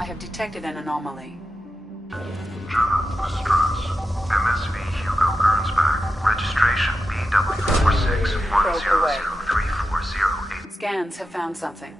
I have detected an anomaly. Distress. MSV Hugo Gernsback. Registration BW4610034008. Scans have found something.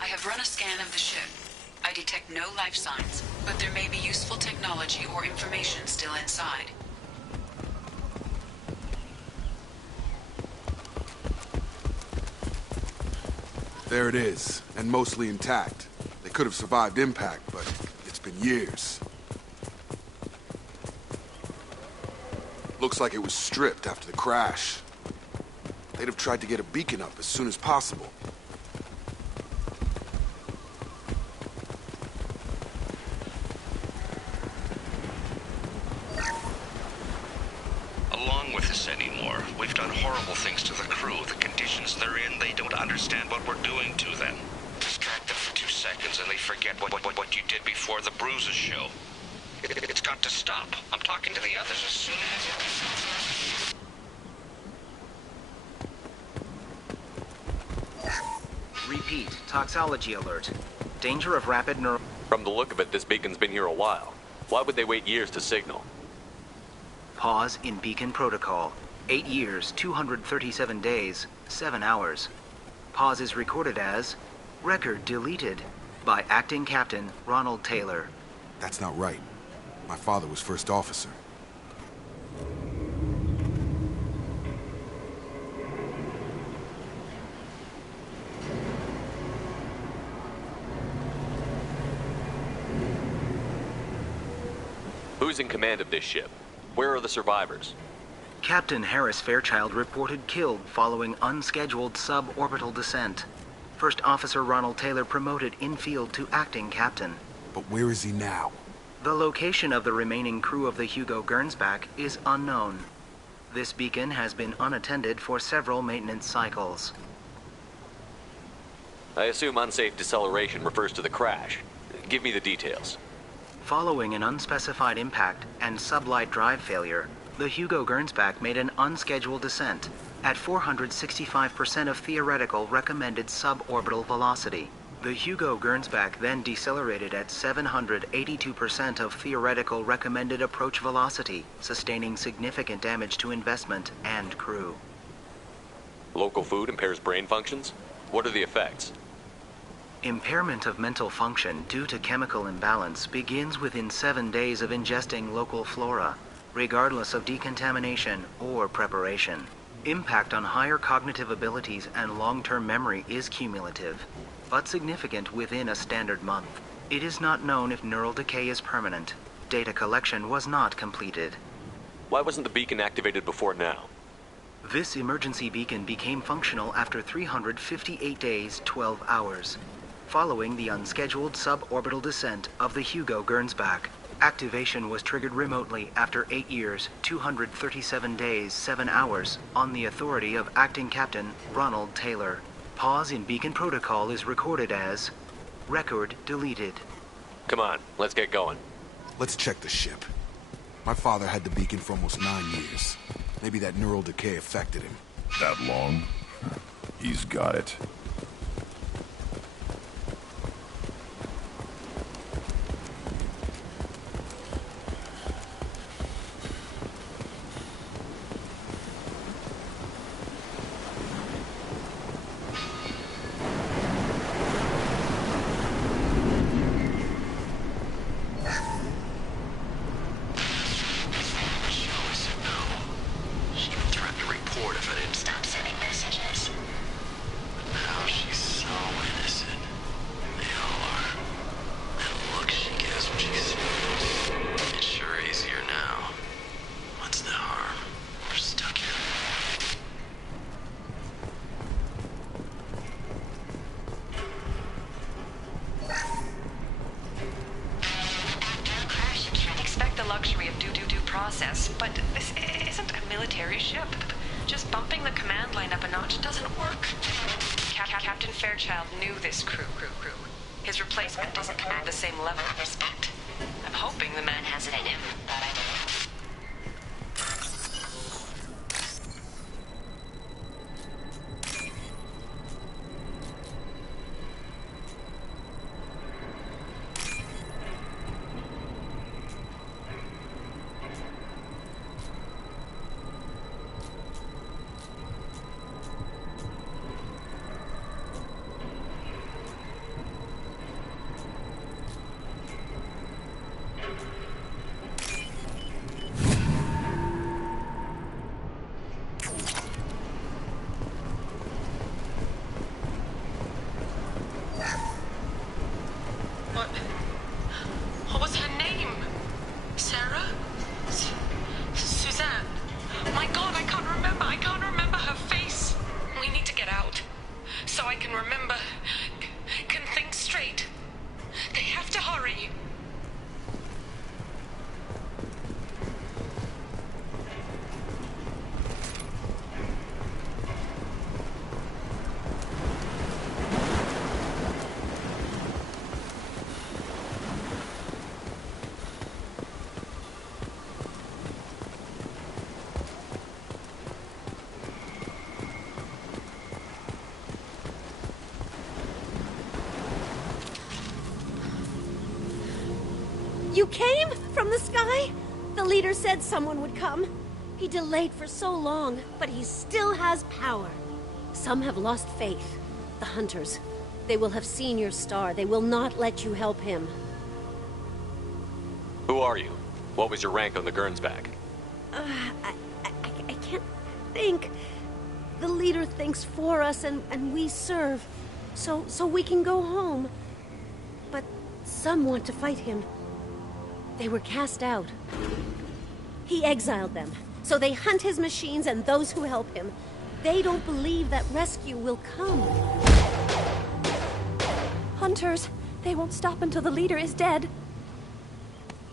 I have run a scan of the ship. I detect no life signs, but there may be useful technology or information still inside. There it is, and mostly intact. They could have survived impact, but it's been years. Looks like it was stripped after the crash. They'd have tried to get a beacon up as soon as possible. Along with this anymore. We've done horrible things to the crew. The conditions they're in, they don't understand what we're doing to them. Distract them for 2 seconds and they forget what you did before the bruises show. It's got to stop. I'm talking to the others as soon as... Repeat, toxology alert. Danger of rapid neural... From the look of it, this beacon's been here a while. Why would they wait years to signal? Pause in beacon protocol. 8 years, 237 days, 7 hours. Pause is recorded as... Record deleted by Acting Captain Ronald Taylor. That's not right. My father was first officer. Who's in command of this ship? Where are the survivors? Captain Harris Fairchild reported killed following unscheduled suborbital descent. First Officer Ronald Taylor promoted in-field to acting captain. But where is he now? The location of the remaining crew of the Hugo Gernsback is unknown. This beacon has been unattended for several maintenance cycles. I assume unsafe deceleration refers to the crash. Give me the details. Following an unspecified impact and sublight drive failure, the Hugo Gernsback made an unscheduled descent at 465% of theoretical recommended suborbital velocity. The Hugo Gernsback then decelerated at 782% of theoretical recommended approach velocity, sustaining significant damage to investment and crew. Local food impairs brain functions? What are the effects? Impairment of mental function due to chemical imbalance begins within 7 days of ingesting local flora, regardless of decontamination or preparation. Impact on higher cognitive abilities and long-term memory is cumulative, but significant within a standard month. It is not known if neural decay is permanent. Data collection was not completed. Why wasn't the beacon activated before now? This emergency beacon became functional after 358 days, 12 hours, following the unscheduled suborbital descent of the Hugo Gernsback. Activation was triggered remotely after 8 years, 237 days, 7 hours, on the authority of Acting Captain Ronald Taylor. Pause in beacon protocol is recorded as... Record deleted. Come on, let's get going. Let's check the ship. My father had the beacon for almost 9 years. Maybe that neural decay affected him. That long? He's got it. She threatened to report if I didn't stop military ship. Just bumping the command line up a notch doesn't work. Captain Fairchild knew this crew. His replacement doesn't command the same level of respect. I'm hoping the man has it in him. What was her name? Sarah? Suzanne? My God, I can't remember her face. We need to get out. So I can remember, can think straight. They have to hurry. You came? From the sky? The leader said someone would come. He delayed for so long, but he still has power. Some have lost faith. The Hunters. They will have seen your star. They will not let you help him. Who are you? What was your rank on the Gernsback? I can't think. The leader thinks for us, and we serve. So we can go home. But some want to fight him. They were cast out. He exiled them, so they hunt his machines and those who help him. They don't believe that rescue will come. Hunters, they won't stop until the leader is dead.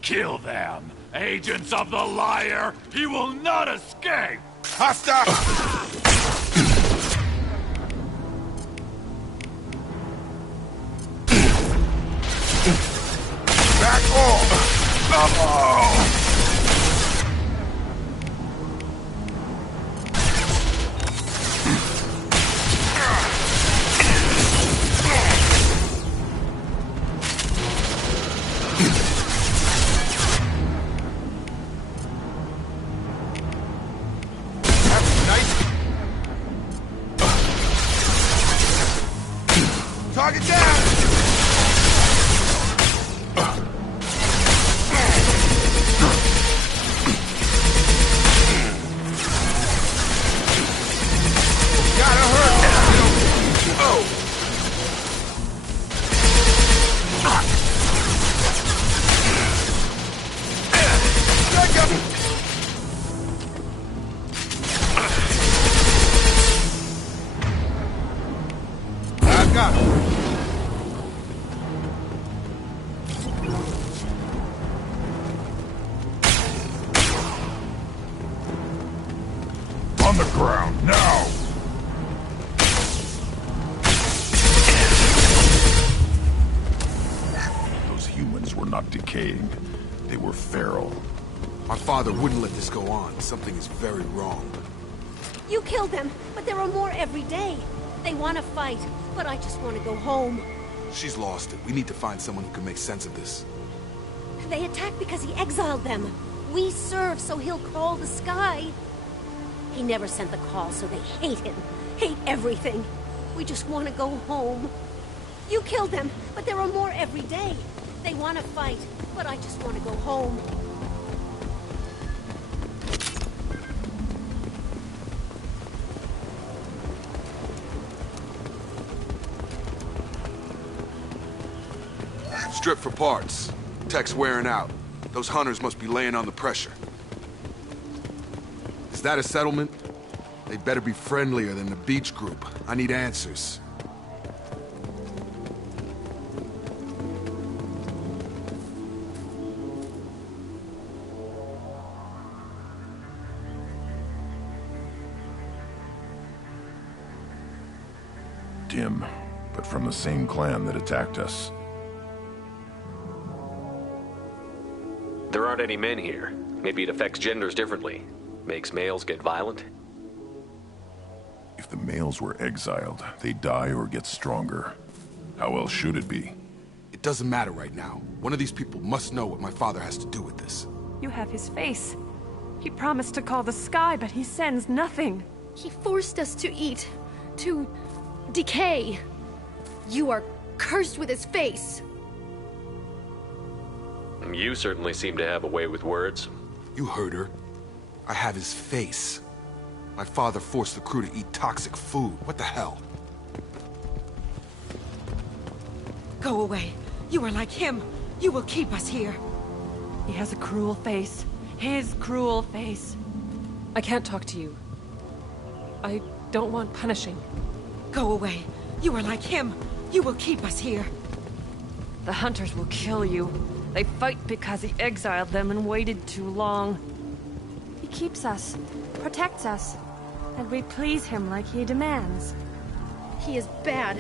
Kill them! Agents of the liar! He will not escape! Hostile! Back off! Oh! That's nice. Target down! I've got it. On the ground, now! Those humans were not decaying. They were feral. My father wouldn't let this go on. Something is very wrong. You killed them, but there are more every day. They want to fight, but I just want to go home. She's lost it. We need to find someone who can make sense of this. They attacked because he exiled them. We serve, so he'll call the sky. He never sent the call, so they hate him. Hate everything. We just want to go home. You killed them, but there are more every day. They want to fight, but I just want to go home. Strip for parts. Tech's wearing out. Those hunters must be laying on the pressure. Is that a settlement? They better be friendlier than the beach group. I need answers. him, but from the same clan that attacked us. There aren't any men here. Maybe it affects genders differently. Makes males get violent? If the males were exiled, they die or get stronger. How else should it be? It doesn't matter right now. One of these people must know what my father has to do with this. You have his face. He promised to call the sky, but he sends nothing. He forced us to eat, to decay. You are cursed with his face. You certainly seem to have a way with words. You heard her. I have his face. My father forced the crew to eat toxic food. What the hell? Go away. You are like him. You will keep us here. He has a cruel face. His cruel face. I can't talk to you. I don't want punishing. Go away. You are like him. You will keep us here. The hunters will kill you. They fight because he exiled them and waited too long. He keeps us, protects us, and we please him like he demands. He is bad.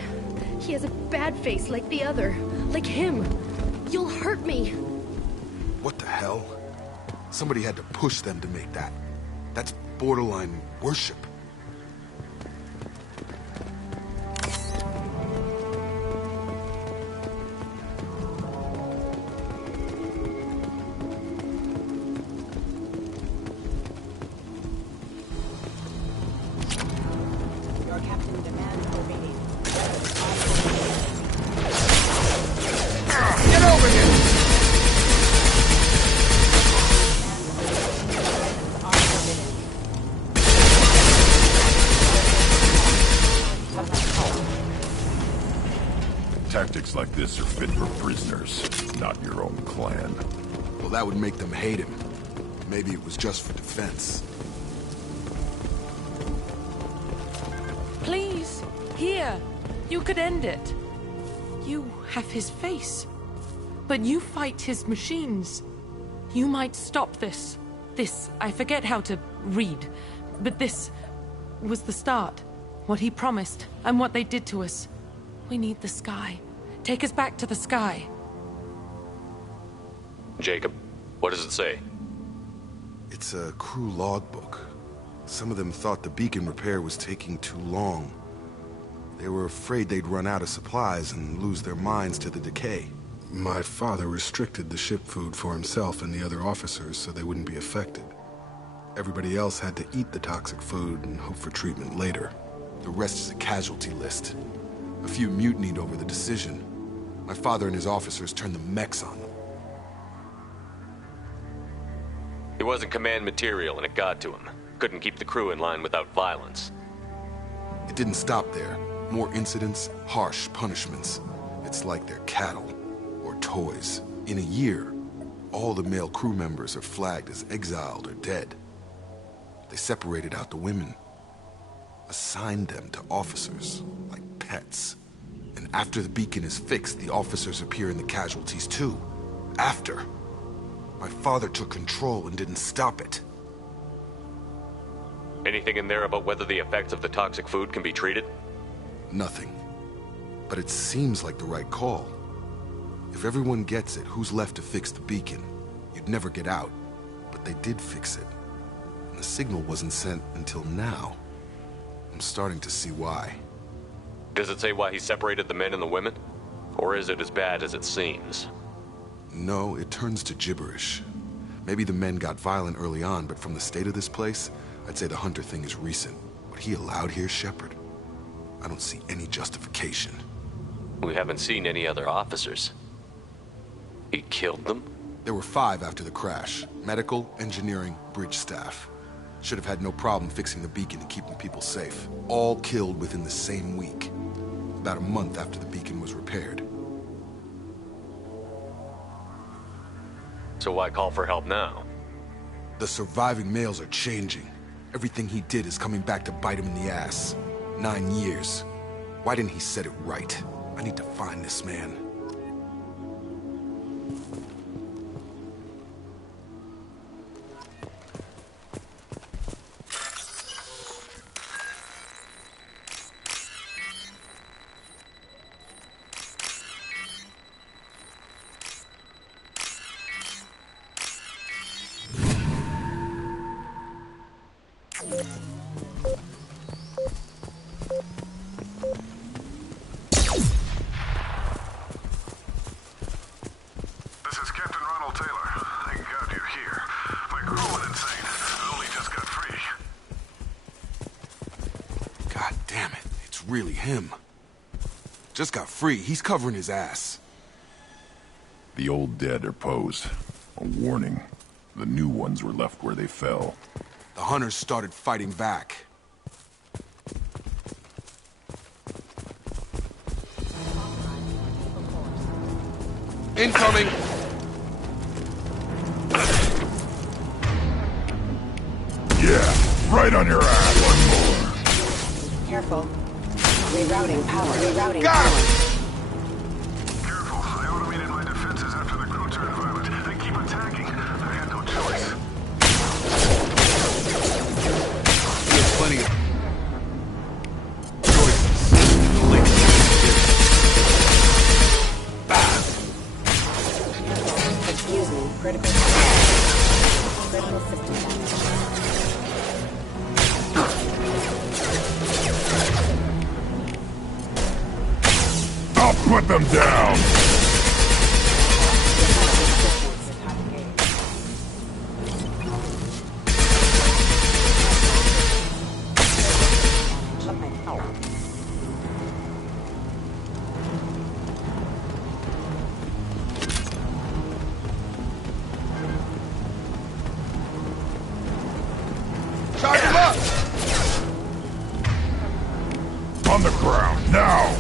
He has a bad face like the other. Like him. You'll hurt me. What the hell? Somebody had to push them to make that. That's borderline worship. Tactics like this are fit for prisoners, not your own clan. Well, that would make them hate him. Maybe it was just for defense. Please, here. You could end it. You have his face. But you fight his machines. You might stop this. This, I forget how to read. But this was the start. What he promised, and what they did to us. We need the sky. Take us back to the sky. Jacob, what does it say? It's a crew logbook. Some of them thought the beacon repair was taking too long. They were afraid they'd run out of supplies and lose their minds to the decay. My father restricted the ship food for himself and the other officers so they wouldn't be affected. Everybody else had to eat the toxic food and hope for treatment later. The rest is a casualty list. A few mutinied over the decision. My father and his officers turned the mechs on them. He wasn't command material and it got to him. Couldn't keep the crew in line without violence. It didn't stop there. More incidents, harsh punishments. It's like they're cattle or toys. In a year, all the male crew members are flagged as exiled or dead. They separated out the women, assigned them to officers like pets. And after the beacon is fixed, the officers appear in the casualties too. After. My father took control and didn't stop it. Anything in there about whether the effects of the toxic food can be treated? Nothing. But it seems like the right call. If everyone gets it, who's left to fix the beacon? You'd never get out. But they did fix it. And the signal wasn't sent until now. I'm starting to see why. Does it say why he separated the men and the women? Or is it as bad as it seems? No, it turns to gibberish. Maybe the men got violent early on, but from the state of this place, I'd say the Hunter thing is recent. What he allowed here, Shepard, I don't see any justification. We haven't seen any other officers. He killed them? There were 5 after the crash. Medical, engineering, bridge staff. Should have had no problem fixing the beacon and keeping people safe. All killed within the same week. About a month after the beacon was repaired. So why call for help now? The surviving males are changing. Everything he did is coming back to bite him in the ass. 9 years. Why didn't he set it right? I need to find this man. This is Captain Ronald Taylor. Thank God you're here. My crew went insane. I only just got free. God damn it. It's really him. Just got free. He's covering his ass. The old dead are posed. A warning. The new ones were left where they fell. The hunters started fighting back. Incoming! Yeah, right on your ass. One more. Careful. Rerouting power. Rerouting Got power. him! Careful. I automated my defenses after the crew turned violent. They keep attacking. I had no choice. He has plenty of choices. Excuse me. Critical system damage. I'll put them down. Charge him up! On the ground, now!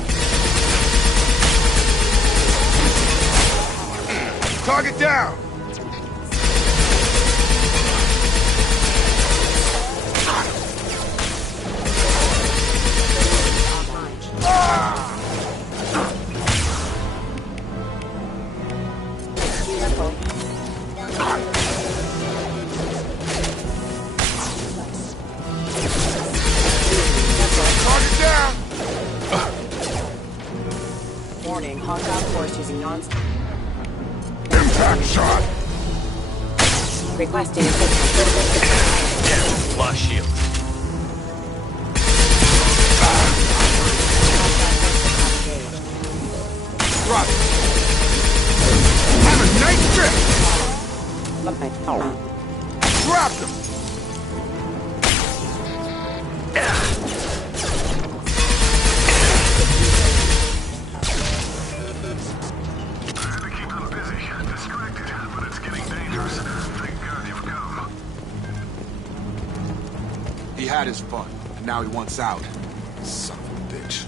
Target down! Target down! Warning. Hostile force using non. Impact shot! Requesting assistance. Lost shield. Drop it! Have a nice trip! Dropped him! He had his fun, and now he wants out. Son of a bitch.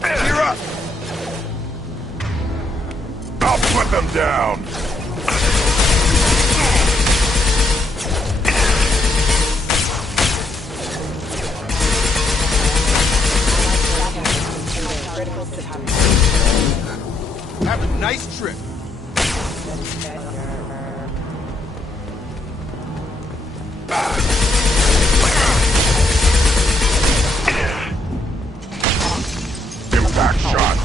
Gear up! I'll put them down! Have a nice trip. Impact shot!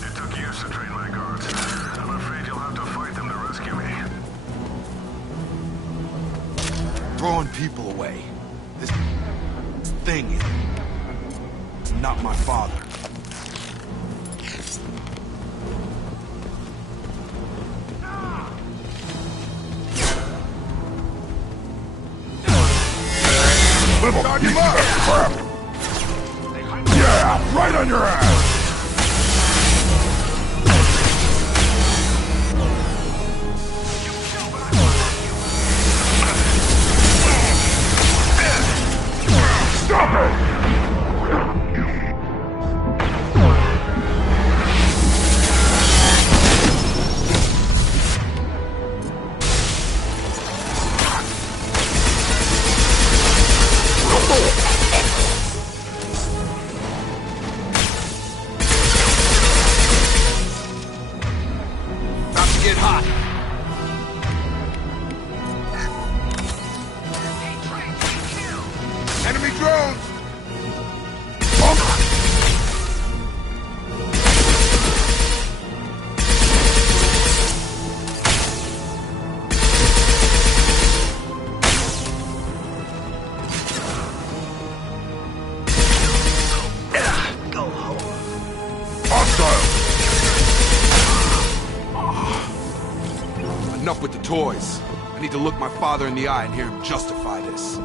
It took years to train my guards. I'm afraid you'll have to fight them to rescue me. Throwing people away. This thing is not my father. Little piece of crap! Yeah, right on your ass! Stop it! toys. I need to look my father in the eye and hear him justify this.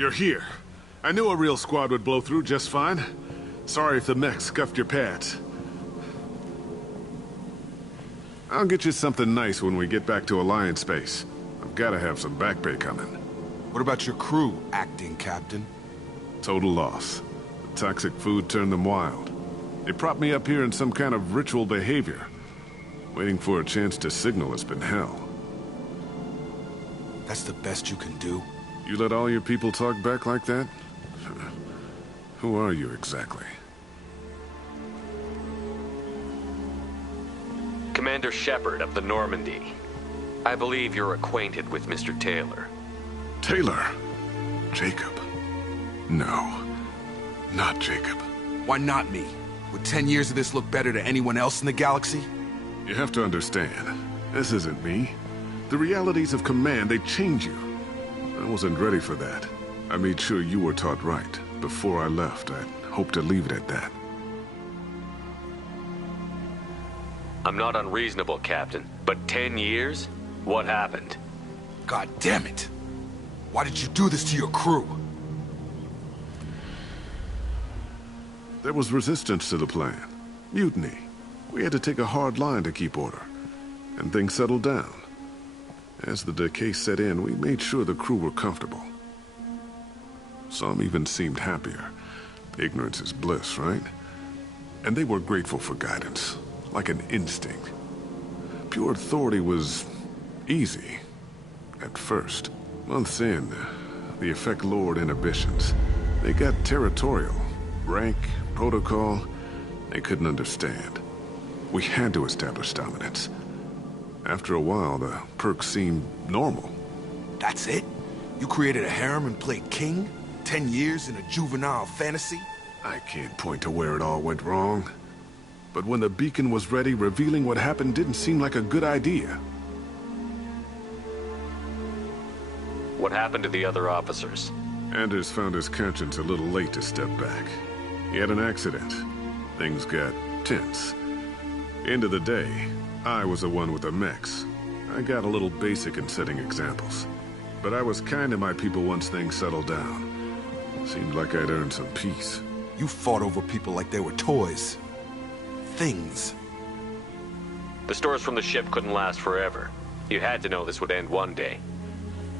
You're here. I knew a real squad would blow through just fine. Sorry if the mech scuffed your pads. I'll get you something nice when we get back to Alliance Base. I've gotta have some back pay coming. What about your crew, acting captain? Total loss. The toxic food turned them wild. They propped me up here in some kind of ritual behavior. Waiting for a chance to signal has been hell. That's the best you can do? You let all your people talk back like that? Who are you exactly? Commander Shepard of the Normandy. I believe you're acquainted with Mr. Taylor. Taylor? Jacob? No, not Jacob. Why not me? Would 10 years of this look better to anyone else in the galaxy? You have to understand, this isn't me. The realities of command, they change you. I wasn't ready for that. I made sure you were taught right. Before I left, I hoped to leave it at that. I'm not unreasonable, Captain, but 10 years? What happened? God damn it! Why did you do this to your crew? There was resistance to the plan. Mutiny. We had to take a hard line to keep order. And things settled down. As the decay set in, we made sure the crew were comfortable. Some even seemed happier. Ignorance is bliss, right? And they were grateful for guidance, like an instinct. Pure authority was easy, at first. Months in, the effect lowered inhibitions. They got territorial. Rank, protocol, they couldn't understand. We had to establish dominance. After a while, the perks seemed normal. That's it? You created a harem and played king? 10 years in a juvenile fantasy? I can't point to where it all went wrong. But when the beacon was ready, revealing what happened didn't seem like a good idea. What happened to the other officers? Anders found his conscience a little late to step back. He had an accident. Things got tense. End of the day, I was the one with the mechs. I got a little basic in setting examples. But I was kind to my people once things settled down. Seemed like I'd earned some peace. You fought over people like they were toys. Things. The stores from the ship couldn't last forever. You had to know this would end one day.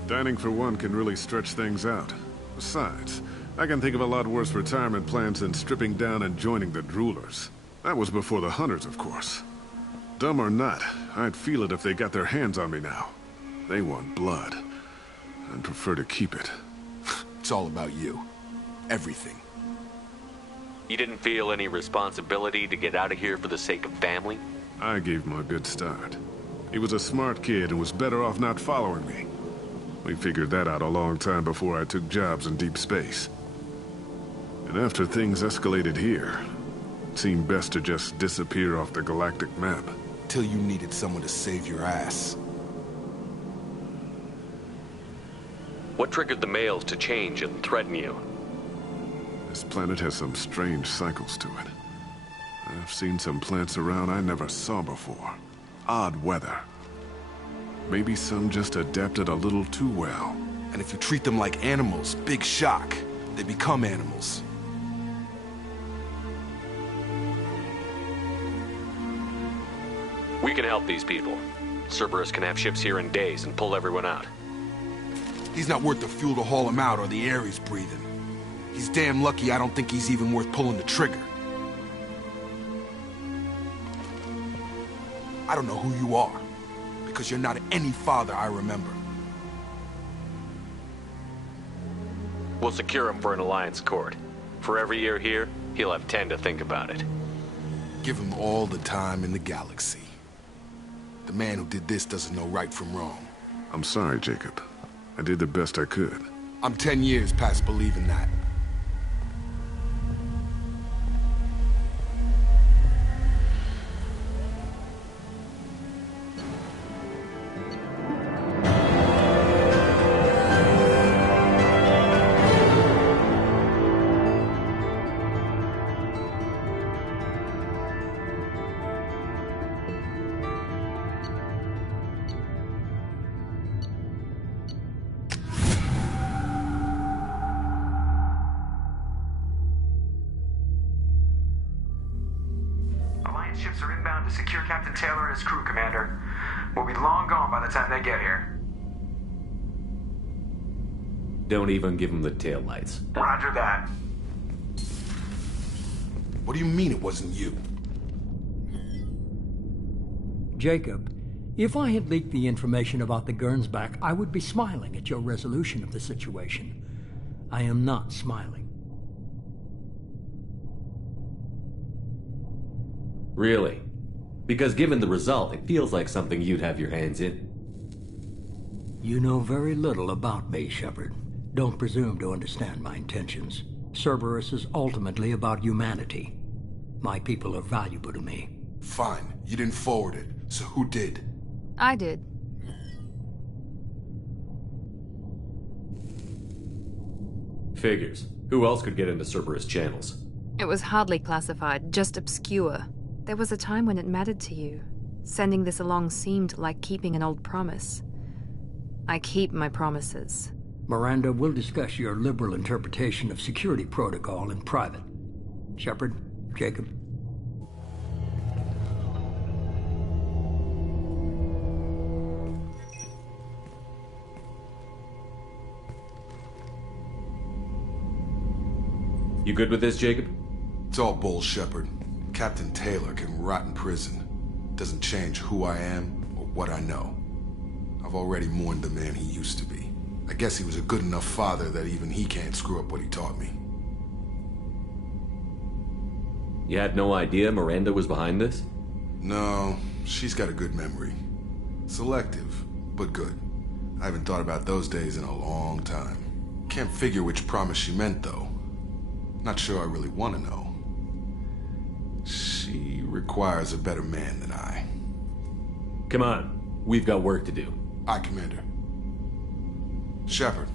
Dining for one can really stretch things out. Besides, I can think of a lot worse retirement plans than stripping down and joining the Droolers. That was before the Hunters, of course. Dumb or not, I'd feel it if they got their hands on me now. They want blood. I'd prefer to keep it. It's all about you. Everything. You didn't feel any responsibility to get out of here for the sake of family? I gave him a good start. He was a smart kid and was better off not following me. We figured that out a long time before I took jobs in deep space. And after things escalated here, it seemed best to just disappear off the galactic map. Till you needed someone to save your ass. What triggered the males to change and threaten you? This planet has some strange cycles to it. I've seen some plants around I never saw before. Odd weather. Maybe some just adapted a little too well. And if you treat them like animals, big shock. They become animals. We can help these people. Cerberus can have ships here in days and pull everyone out. He's not worth the fuel to haul him out or the air he's breathing. He's damn lucky I don't think he's even worth pulling the trigger. I don't know who you are, because you're not any father I remember. We'll secure him for an Alliance court. For every year here, he'll have 10 to think about it. Give him all the time in the galaxy. The man who did this doesn't know right from wrong. I'm sorry, Jacob. I did the best I could. I'm 10 years past believing that. Ships are inbound to secure Captain Taylor and his crew, Commander. We'll be long gone by the time they get here. Don't even give him the taillights. Roger that. What do you mean it wasn't you? Jacob, if I had leaked the information about the Gernsback, I would be smiling at your resolution of the situation. I am not smiling. Really? Because given the result, it feels like something you'd have your hands in. You know very little about me, Shepard. Don't presume to understand my intentions. Cerberus is ultimately about humanity. My people are valuable to me. Fine. You didn't forward it. So who did? I did. Figures. Who else could get into Cerberus channels? It was hardly classified, just obscure. There was a time when it mattered to you. Sending this along seemed like keeping an old promise. I keep my promises. Miranda, we'll discuss your liberal interpretation of security protocol in private. Shepard, Jacob. You good with this, Jacob? It's all bull, Shepard. Captain Taylor can rot in prison. Doesn't change who I am or what I know. I've already mourned the man he used to be. I guess he was a good enough father that even he can't screw up what he taught me. You had no idea Miranda was behind this? No, she's got a good memory. Selective, but good. I haven't thought about those days in a long time. Can't figure which promise she meant, though. Not sure I really want to know. She requires a better man than I. Come on. We've got work to do. Aye, Commander. Shepard.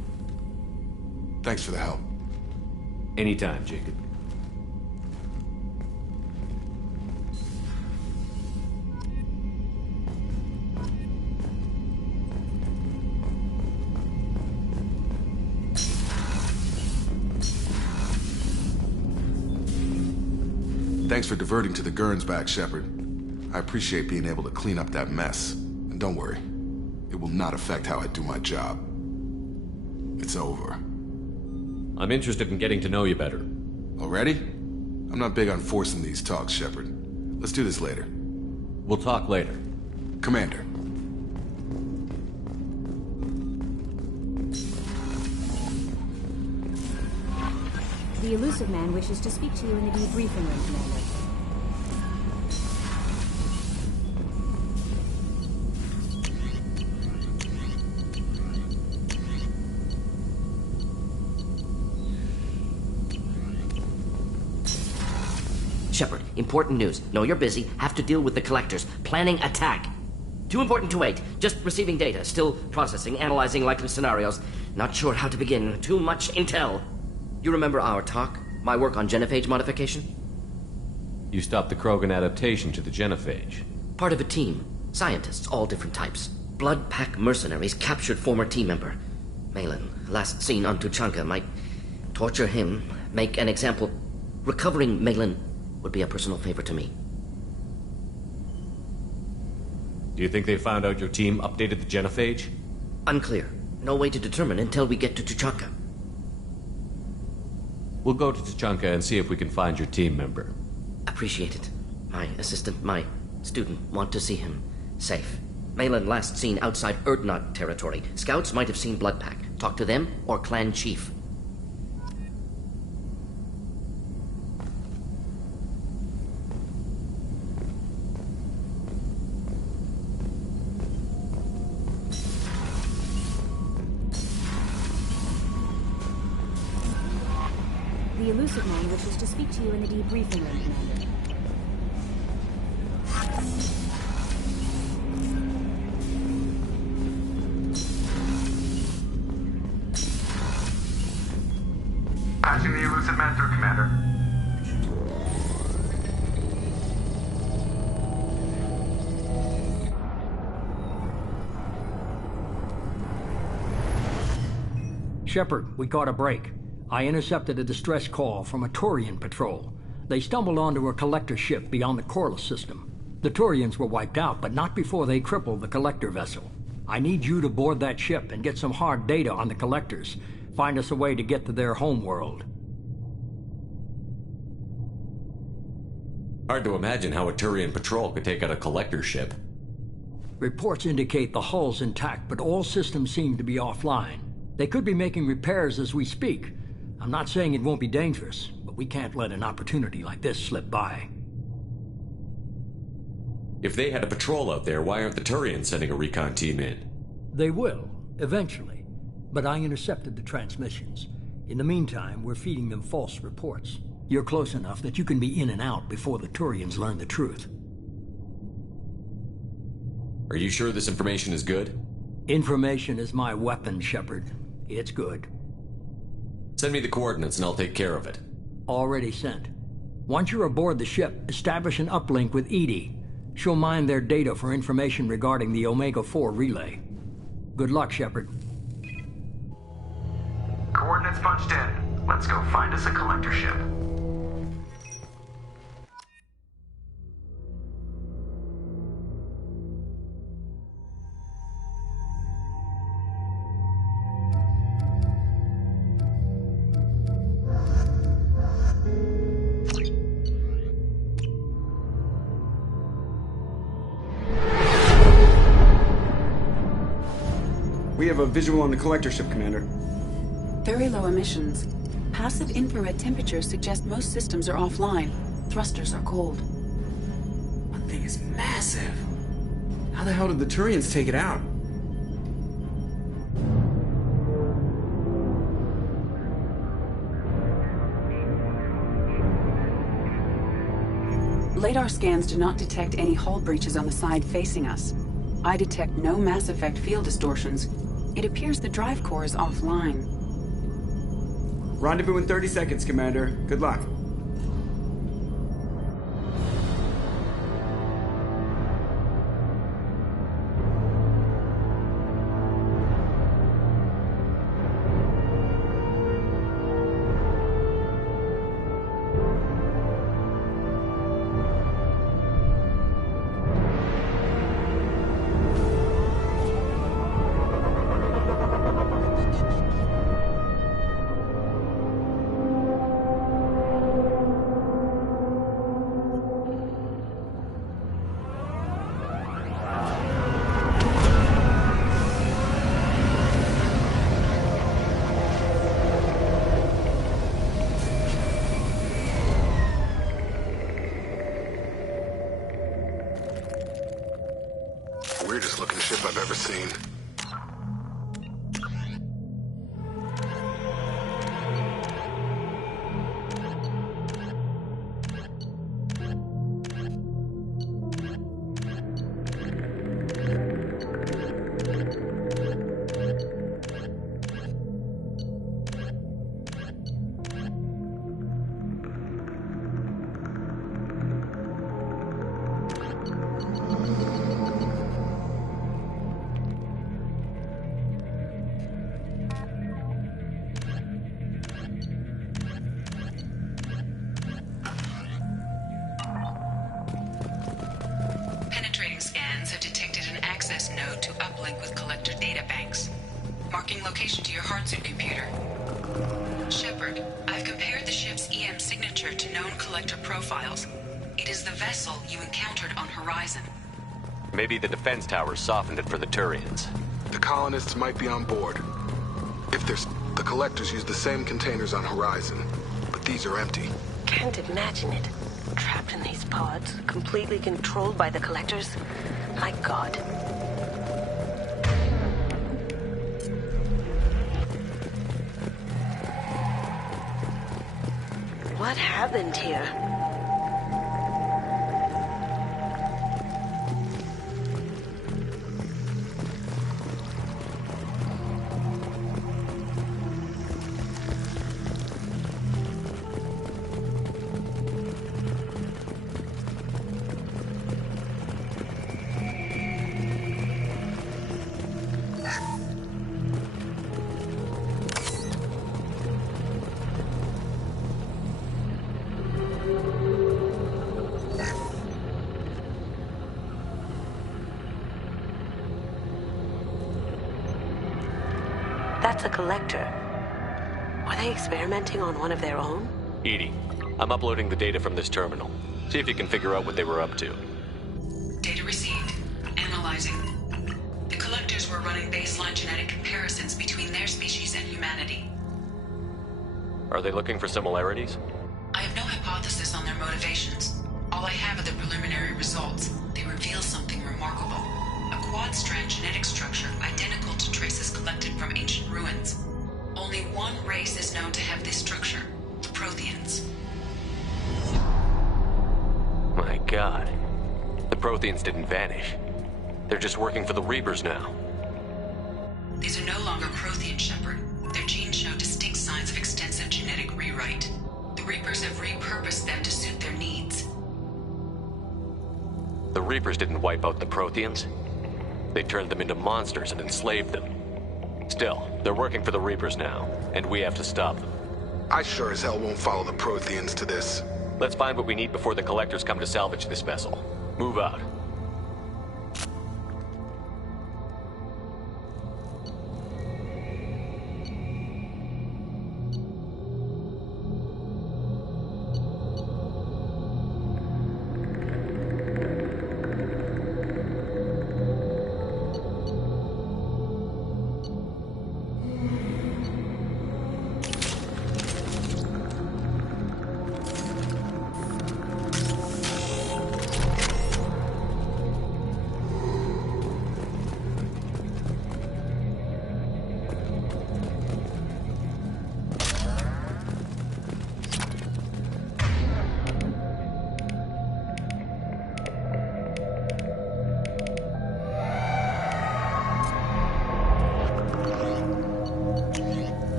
Thanks for the help. Anytime, Jacob. Thanks for diverting to the Gernsback, Shepard. I appreciate being able to clean up that mess. And don't worry, it will not affect how I do my job. It's over. I'm interested in getting to know you better. Already? I'm not big on forcing these talks, Shepard. Let's do this later. We'll talk later. Commander. The Illusive Man wishes to speak to you in the debriefing room, Commander. Shepard, important news. Know you're busy. Have to deal with the Collectors. Planning attack. Too important to wait. Just receiving data. Still processing, analyzing likely scenarios. Not sure how to begin. Too much intel. You remember our talk? My work on genophage modification? You stopped the Krogan adaptation to the genophage. Part of a team. Scientists, all different types. Blood Pack mercenaries captured former team member. Malin, last seen on Tuchanka, might torture him, make an example. Recovering Malin would be a personal favor to me. Do you think they found out your team updated the genophage? Unclear. No way to determine until we get to Tuchanka. We'll go to Tuchanka and see if we can find your team member. Appreciate it. My assistant, my student, want to see him safe. Malin last seen outside Urdnot territory. Scouts might have seen Bloodpack. Talk to them or Clan Chief. The elusive man wishes to speak to you in the debriefing room, Commander. Patching the elusive man through, Commander. Shepard, we caught a break. I intercepted a distress call from a Turian patrol. They stumbled onto a collector ship beyond the Corliss system. The Turians were wiped out, but not before they crippled the collector vessel. I need you to board that ship and get some hard data on the collectors. Find us a way to get to their homeworld. Hard to imagine how a Turian patrol could take out a collector ship. Reports indicate the hull's intact, but all systems seem to be offline. They could be making repairs as we speak. I'm not saying it won't be dangerous, but we can't let an opportunity like this slip by. If they had a patrol out there, why aren't the Turians sending a recon team in? They will, eventually. But I intercepted the transmissions. In the meantime, we're feeding them false reports. You're close enough that you can be in and out before the Turians learn the truth. Are you sure this information is good? Information is my weapon, Shepard. It's good. Send me the coordinates and I'll take care of it. Already sent. Once you're aboard the ship, establish an uplink with EDI. She'll mine their data for information regarding the Omega-4 relay. Good luck, Shepard. Coordinates punched in. Let's go find us a collector ship. We have a visual on the collector ship, Commander. Very low emissions. Passive infrared temperatures suggest most systems are offline. Thrusters are cold. That thing is massive. How the hell did the Turians take it out? LADAR scans do not detect any hull breaches on the side facing us. I detect no Mass Effect field distortions. It appears the drive core is offline. Rendezvous in 30 seconds, Commander. Good luck. Weirdest looking ship I've ever seen. Penetrating scans have detected an access node to uplink with collector data banks. Marking location to your hardsuit computer. Shepard, I've compared the ship's EM signature to known collector profiles. It is the vessel you encountered on Horizon. Maybe the defense towers softened it for the Turians. The colonists might be on board. If there's... The collectors use the same containers on Horizon, but these are empty. Can't imagine it. Trapped in these pods, completely controlled by the collectors. My God. What happened here? That's a collector. Were they experimenting on one of their own? EDI, I'm uploading the data from this terminal. See if you can figure out what they were up to. Data received. Analyzing. The collectors were running baseline genetic comparisons between their species and humanity. Are they looking for similarities? I have no hypothesis on their motivations. All I have are the preliminary results. They reveal something remarkable. A quad-strand genetic structure identical to traces collected from ancient ruins. Only one race is known to have this structure, the Protheans. My God. The Protheans didn't vanish. They're just working for the Reapers now. These are no longer Prothean, Shepard. Their genes show distinct signs of extensive genetic rewrite. The Reapers have repurposed them to suit their needs. The Reapers didn't wipe out the Protheans. They turned them into monsters and enslaved them. Still, they're working for the Reapers now, and we have to stop them. I sure as hell won't follow the Protheans to this. Let's find what we need before the Collectors come to salvage this vessel. Move out.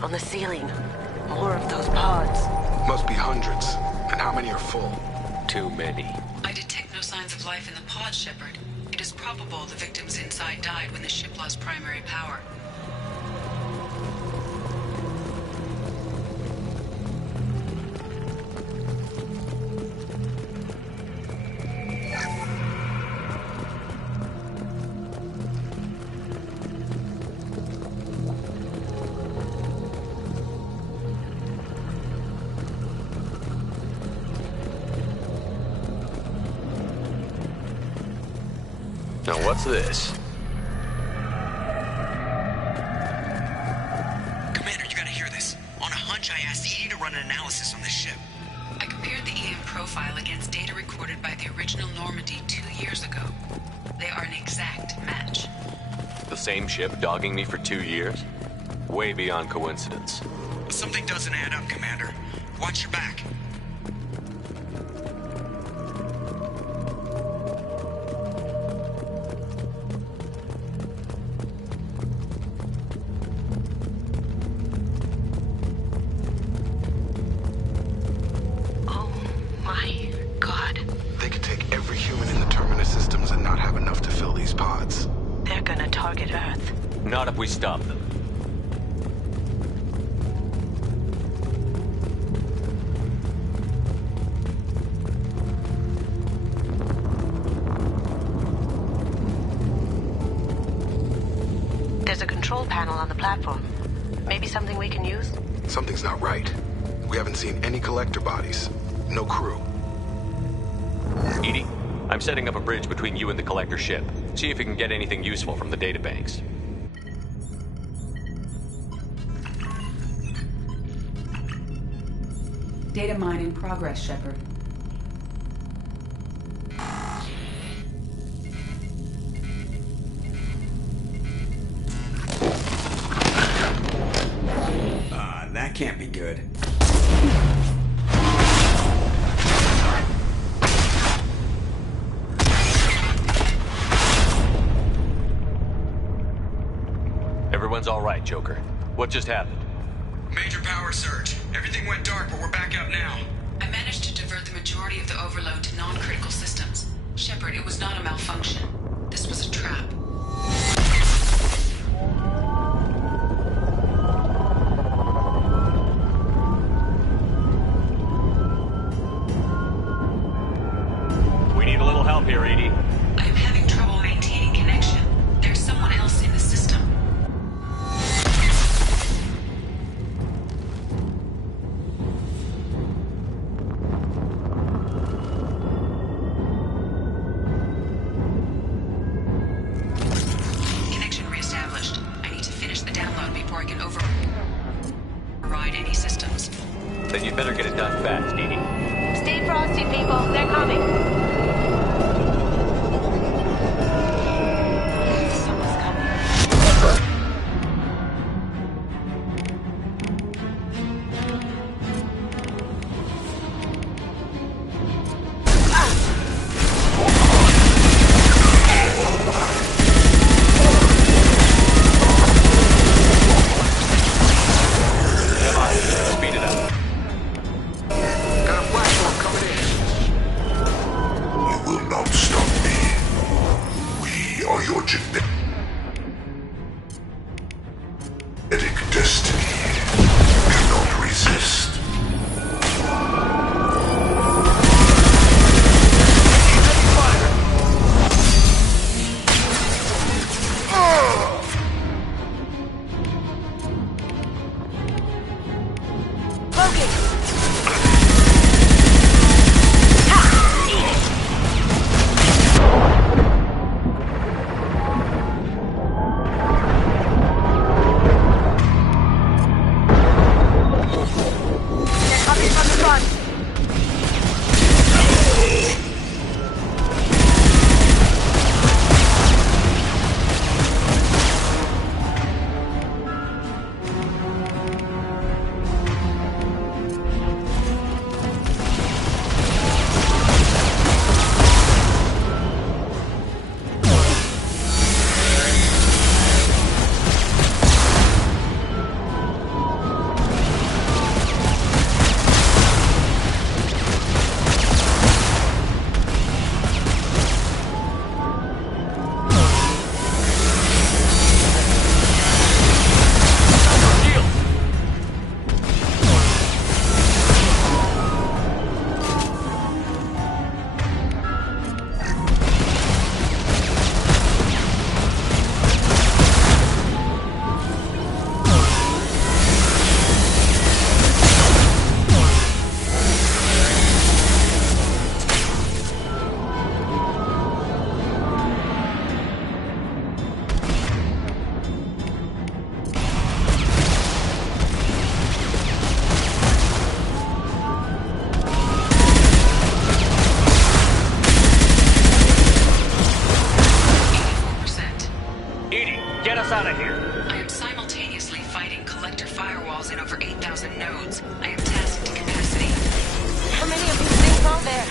On the ceiling. More of those pods. Must be hundreds. And how many are full? Too many. I detect no signs of life in the pod, Shepard. It is probable the victims inside died when the ship lost primary power. Now what's this? Commander, you gotta hear this. On a hunch, I asked EDI to run an analysis on this ship. I compared the EM profile against data recorded by the original Normandy 2 years ago. They are an exact match. The same ship dogging me for 2 years? Way beyond coincidence. Something doesn't add up, Commander. Watch your back. Not if we stop them. There's a control panel on the platform. Maybe something we can use? Something's not right. We haven't seen any collector bodies. No crew. EDI, I'm setting up a bridge between you and the Collector ship. See if you can get anything useful from the databanks. Data mine in progress, Shepard. That can't be good. Everyone's all right, Joker. What just happened? Major power surge. Everything went dark, but we're back up now. I managed to divert the majority of the overload to non-critical systems. Shepard, it was not a malfunction. This was a trap. We need a little help here, EDI. I am having trouble maintaining connection. There's someone else in the system. Connection reestablished. I need to finish the download before I can override any systems. Then you'd better get it done fast, EDI. Stay frosty, people. They're coming. Someone's coming. Come on, speed it up. Got a platform coming in. You will not stop me. We are your genetic destiny. You cannot resist. They're coming from the front. EDI, get us out of here. I am simultaneously fighting collector firewalls in over 8,000 nodes. I am tasked to capacity. How many of these things are there?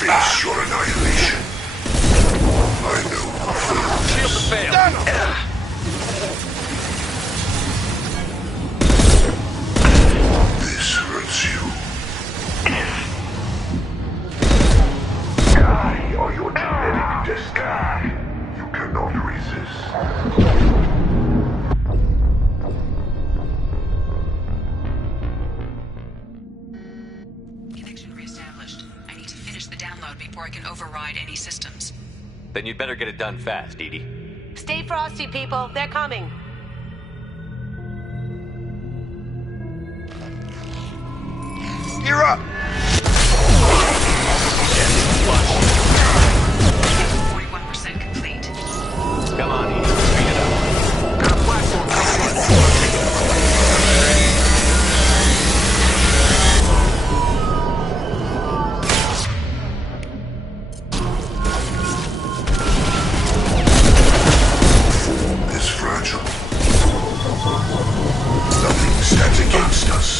Face your annihilation. I know. Shield to fail. This hurts you. I are your genetic destiny. You cannot resist. Connection reestablished. I need to finish the download before I can override any systems. Then you'd better get it done fast, EDI. Stay frosty, people. They're coming. You're up! 41% complete. Come on, Edie. Speed it up. Got a platform coming in. Is fragile. Nothing stands against us.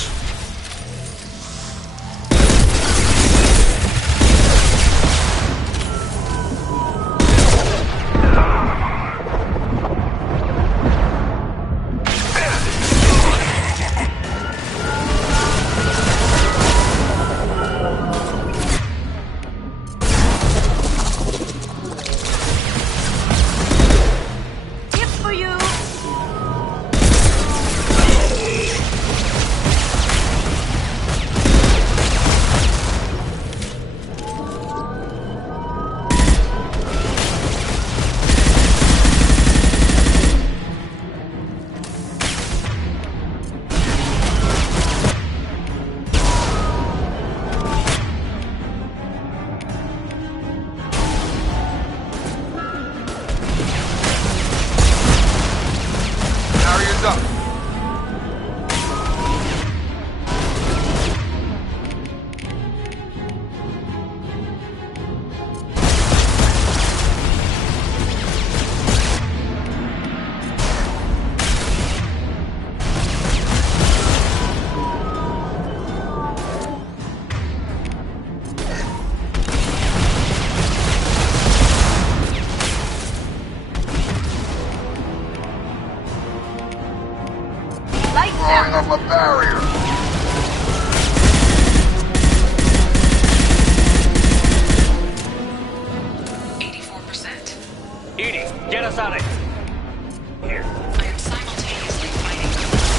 Throwing up a barrier! Edie, get us out of here. I am simultaneously fighting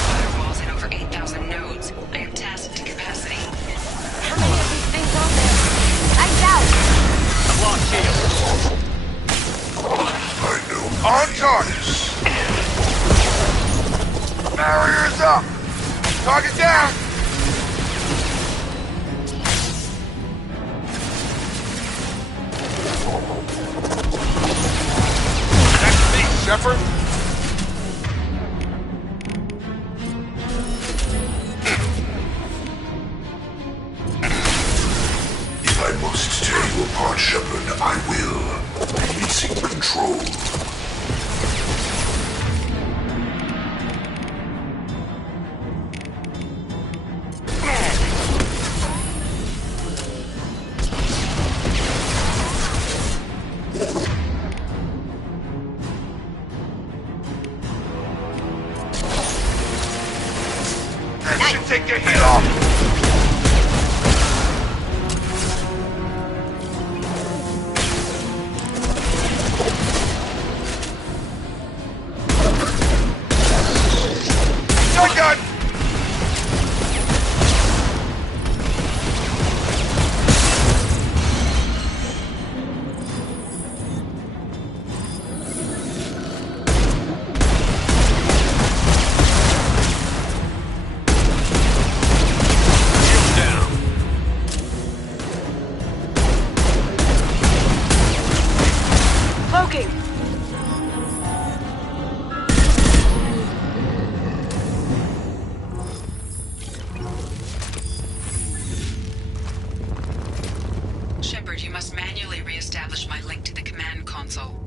firewalls and over 8,000 nodes. I am tasked to capacity. How many of these things are there? Lights out! I've lost shield. I know. On target! Barriers up! Target down! That's me, Shepard! If I must tear you apart, Shepard, I will. Releasing control. That should take the hit off! Shotgun! Cloaking! Shepard, you must manually re-establish my link to the command console.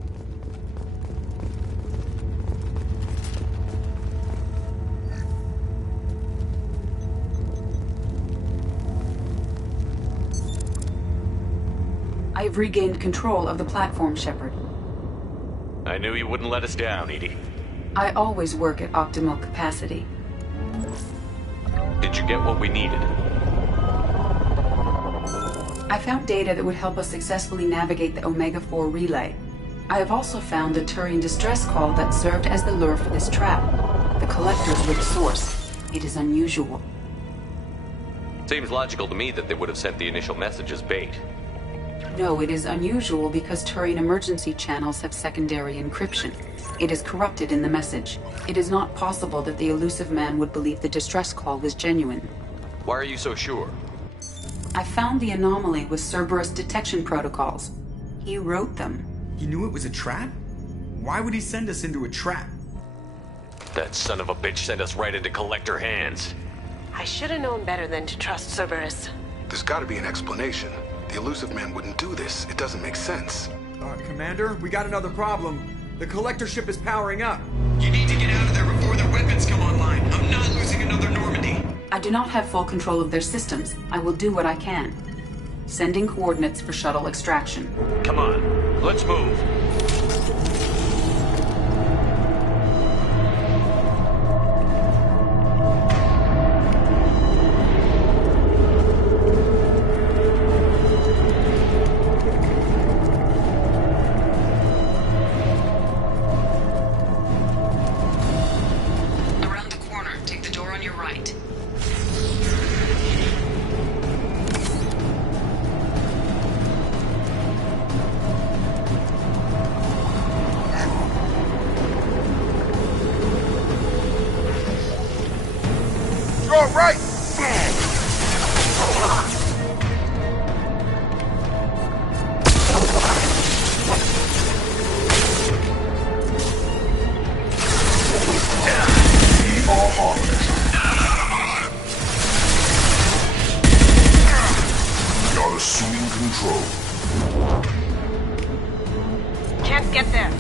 I've regained control of the platform, Shepard. I knew you wouldn't let us down, Edie. I always work at optimal capacity. Did you get what we needed? I found data that would help us successfully navigate the Omega-4 relay. I have also found the Turian distress call that served as the lure for this trap. The collectors were the source. It is unusual. Seems logical to me that they would have sent the initial message as bait. No, it is unusual because Turian emergency channels have secondary encryption. It is corrupted in the message. It is not possible that the Illusive Man would believe the distress call was genuine. Why are you so sure? I found the anomaly with Cerberus detection protocols. He wrote them. He knew it was a trap? Why would he send us into a trap? That son of a bitch sent us right into Collector hands. I should have known better than to trust Cerberus. There's gotta be an explanation. The Illusive Man wouldn't do this. It doesn't make sense. Commander, we got another problem. The Collector ship is powering up. You need to get out of there before their weapons come online. I'm not losing another Normandy. I do not have full control of their systems. I will do what I can. Sending coordinates for shuttle extraction. Come on, let's move. Around the corner, take the door on your right. Go right! We are assuming control. Can't get there.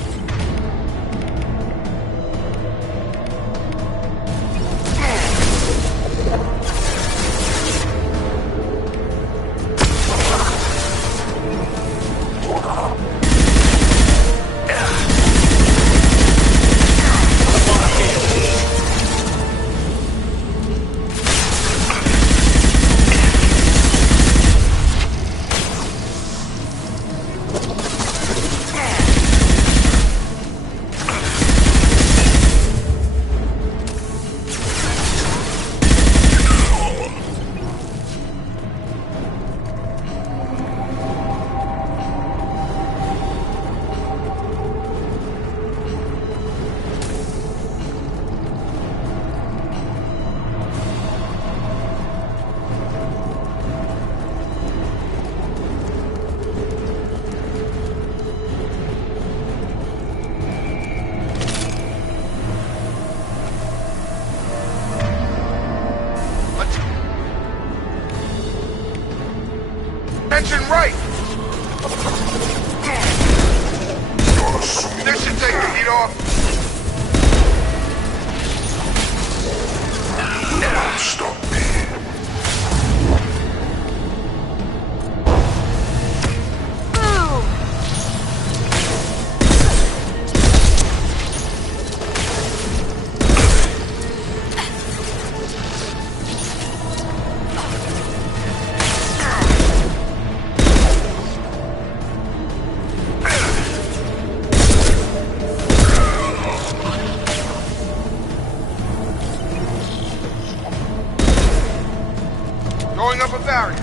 Engine right! This should take the heat off. Stop me. Going up a barrier.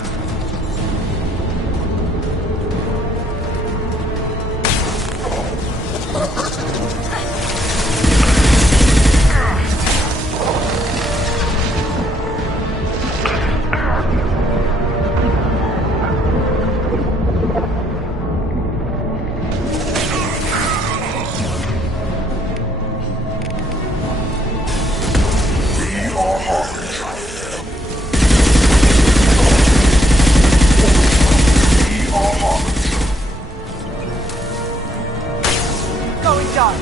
Going dark.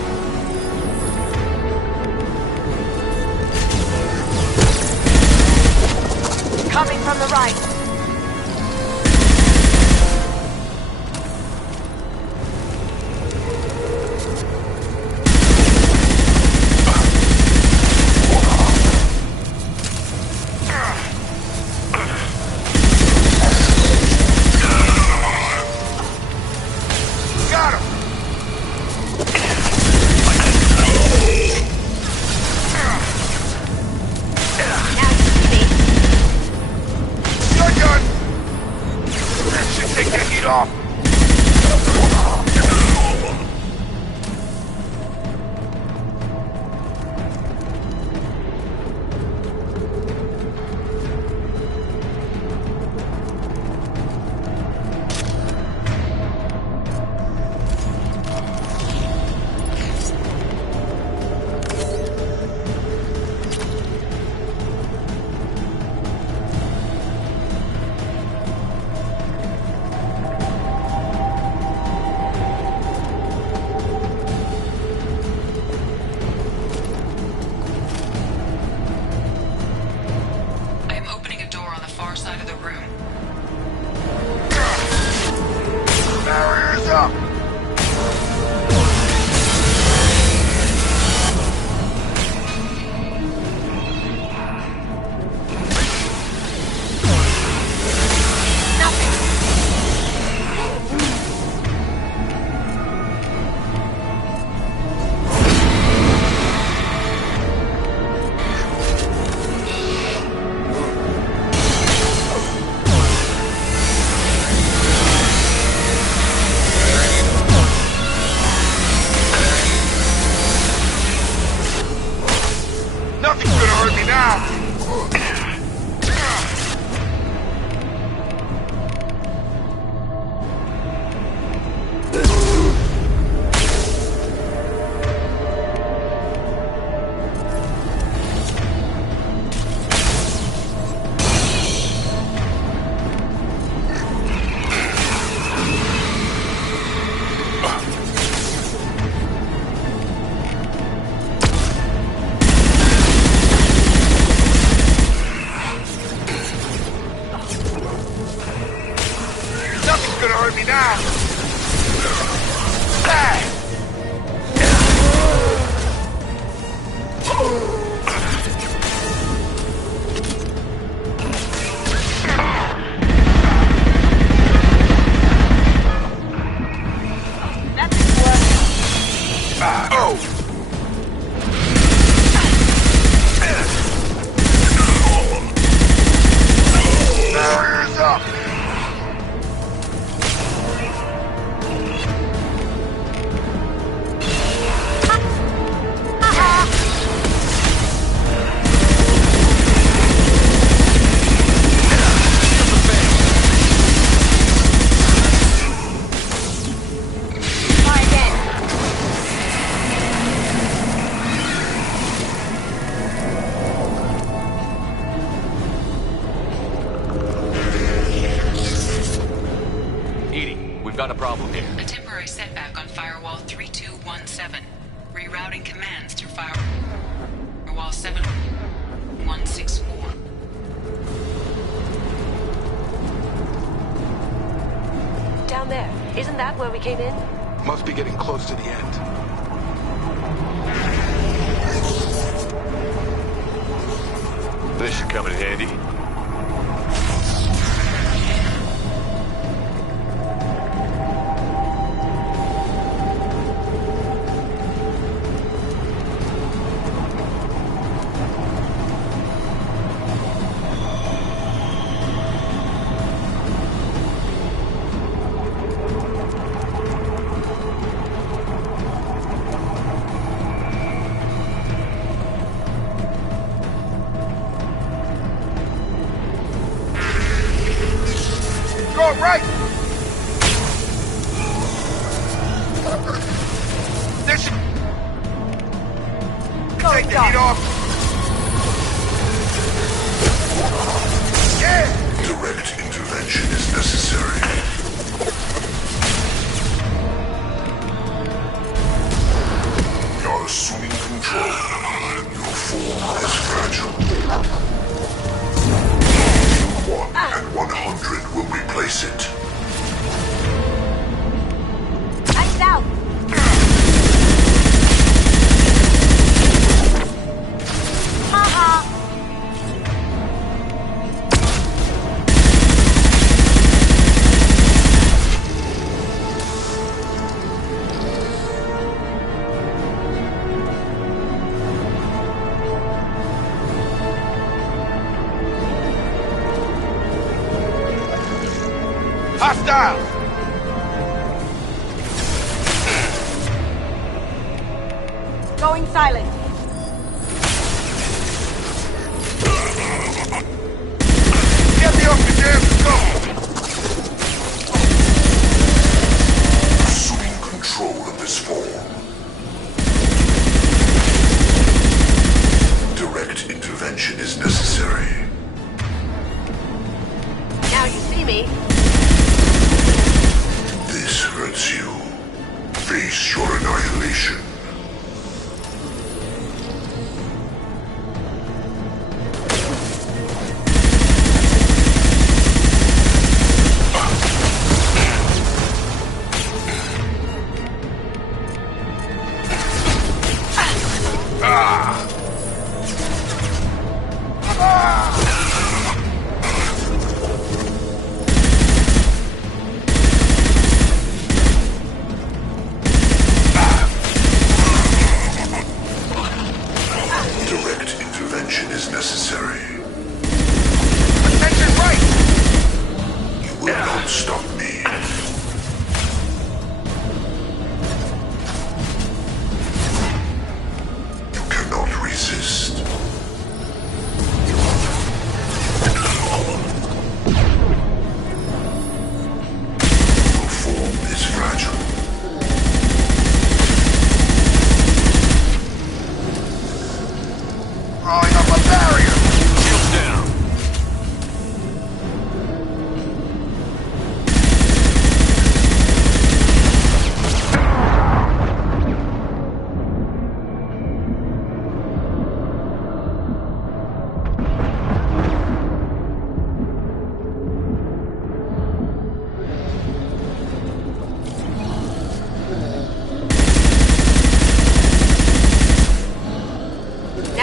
Coming from the right. Got him! up! Nothing's gonna hurt me now! Nothing's gonna hurt me now! Barriers up! We've got a problem here. A temporary setback on Firewall 3217. Rerouting commands through Firewall 7164. Down there. Isn't that where we came in? Must be getting close to the end. This should come in handy. Go right! This should... Take the heat off! Yeah! Direct intervention is necessary. You're assuming control. Your form is fragile. 1 and 100 will replace it. Lights out! Hostile! Going silent. Get me off the jam, let's go! Assuming control of this form. Direct intervention is necessary. Now you see me. This hurts you. Face your annihilation.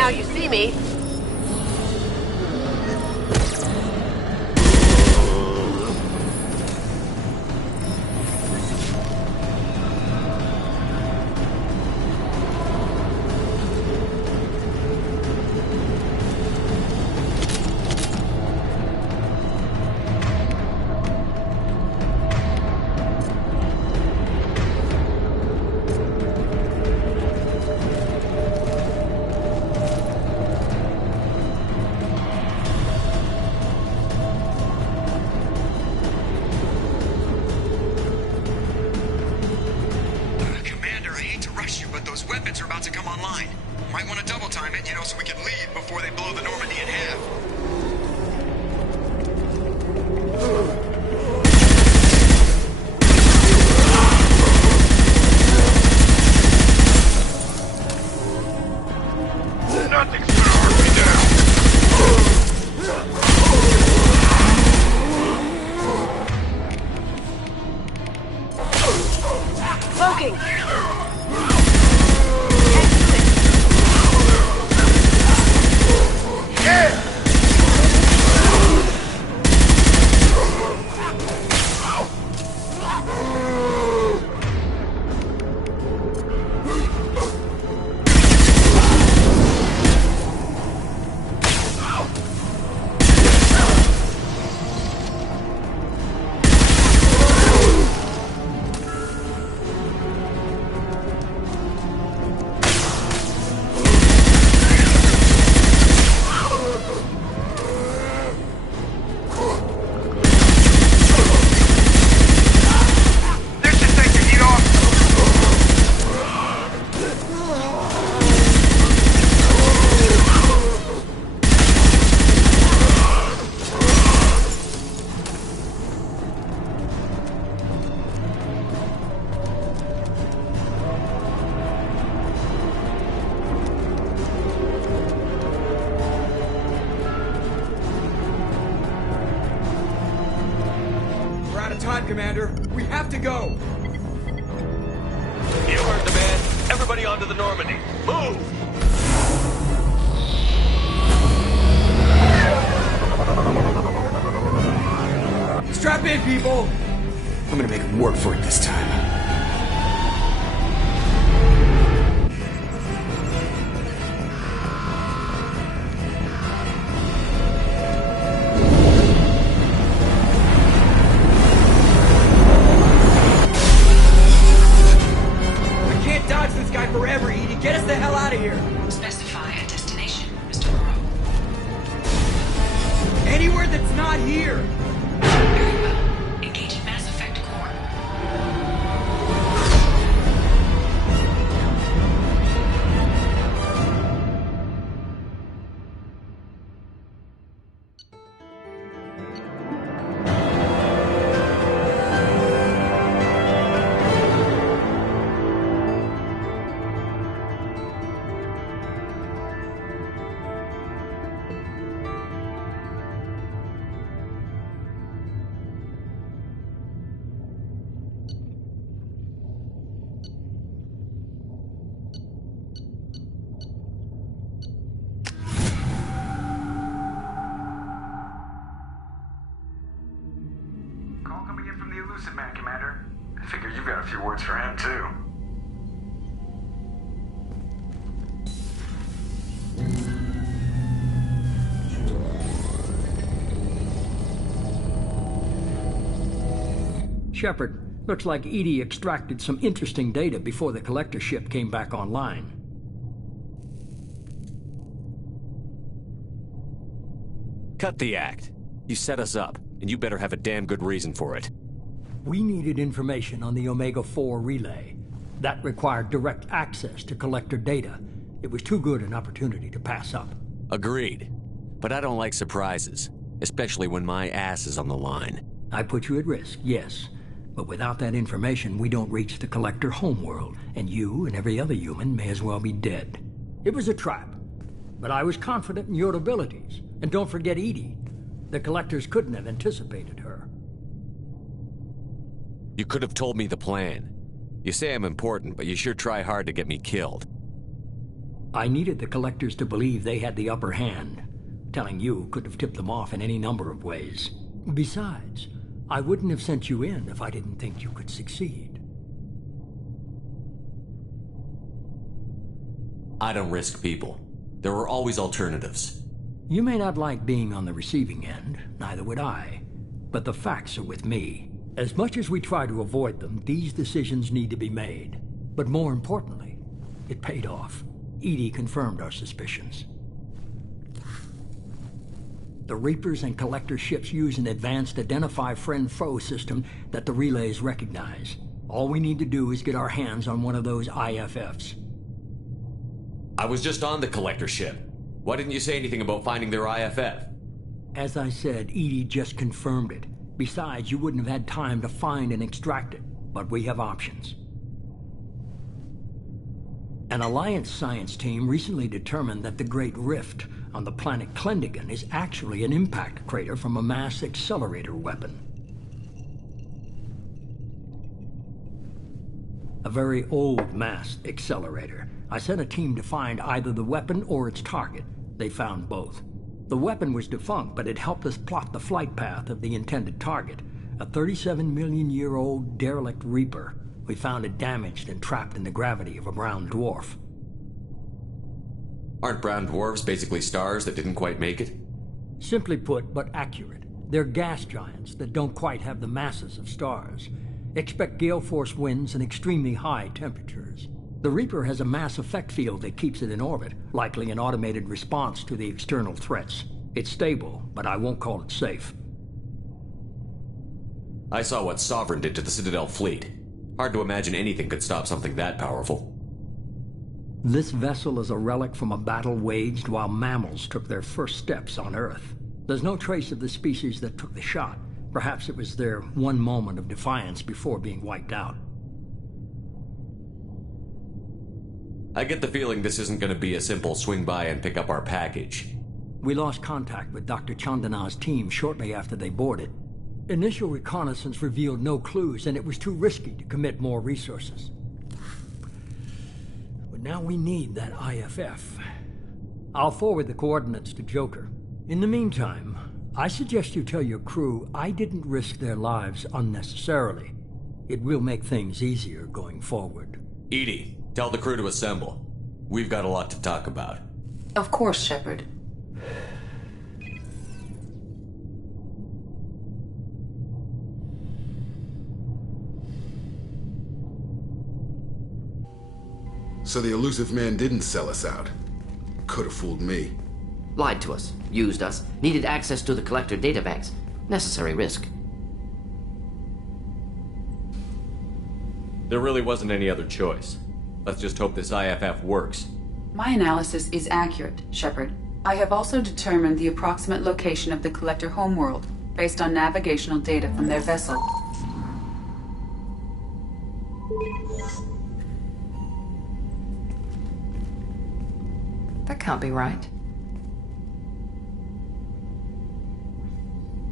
now you see me. Commander. We have to go! You heard the man. Everybody onto the Normandy. Move! Strap in, people! I'm gonna make them work for it this time. Forever, Edie. Get us the hell out of here. Specify a destination, Mr. Moreau. Anywhere that's not here. Very well. Engage in Mass Effect core. Man, Commander. I figure you've got a few words for him, too. Shepard, looks like Edie extracted some interesting data before the collector ship came back online. Cut the act. You set us up, and you better have a damn good reason for it. We needed information on the Omega-4 relay. That required direct access to collector data. It was too good an opportunity to pass up. Agreed. But I don't like surprises, especially when my ass is on the line. I put you at risk, yes. But without that information, we don't reach the collector homeworld, and you and every other human may as well be dead. It was a trap, but I was confident in your abilities. And don't forget Edie. The collectors couldn't have anticipated her. You could have told me the plan. You say I'm important, but you sure try hard to get me killed. I needed the Collectors to believe they had the upper hand. Telling you could have tipped them off in any number of ways. Besides, I wouldn't have sent you in if I didn't think you could succeed. I don't risk people. There are always alternatives. You may not like being on the receiving end, neither would I. But the facts are with me. As much as we try to avoid them, these decisions need to be made. But more importantly, it paid off. EDI confirmed our suspicions. The Reapers and Collector ships use an advanced Identify Friend-Foe system that the relays recognize. All we need to do is get our hands on one of those IFFs. I was just on the Collector ship. Why didn't you say anything about finding their IFF? As I said, EDI just confirmed it. Besides, you wouldn't have had time to find and extract it. But we have options. An Alliance science team recently determined that the Great Rift on the planet Klendagon is actually an impact crater from a mass accelerator weapon. A very old mass accelerator. I sent a team to find either the weapon or its target. They found both. The weapon was defunct, but it helped us plot the flight path of the intended target, a 37-million-year-old derelict Reaper. We found it damaged and trapped in the gravity of a brown dwarf. Aren't brown dwarfs basically stars that didn't quite make it? Simply put, but accurate. They're gas giants that don't quite have the masses of stars. Expect gale force winds and extremely high temperatures. The Reaper has a mass effect field that keeps it in orbit, likely an automated response to the external threats. It's stable, but I won't call it safe. I saw what Sovereign did to the Citadel fleet. Hard to imagine anything could stop something that powerful. This vessel is a relic from a battle waged while mammals took their first steps on Earth. There's no trace of the species that took the shot. Perhaps it was their one moment of defiance before being wiped out. I get the feeling this isn't going to be a simple swing by and pick up our package. We lost contact with Dr. Chandana's team shortly after they boarded. Initial reconnaissance revealed no clues, and it was too risky to commit more resources. But now we need that IFF. I'll forward the coordinates to Joker. In the meantime, I suggest you tell your crew I didn't risk their lives unnecessarily. It will make things easier going forward. EDI, tell the crew to assemble. We've got a lot to talk about. Of course, Shepard. So the elusive man didn't sell us out. Could have fooled me. Lied to us, used us, needed access to the Collector databanks. Necessary risk. There really wasn't any other choice. Let's just hope this IFF works. My analysis is accurate, Shepard. I have also determined the approximate location of the Collector homeworld, based on navigational data from their vessel. That can't be right.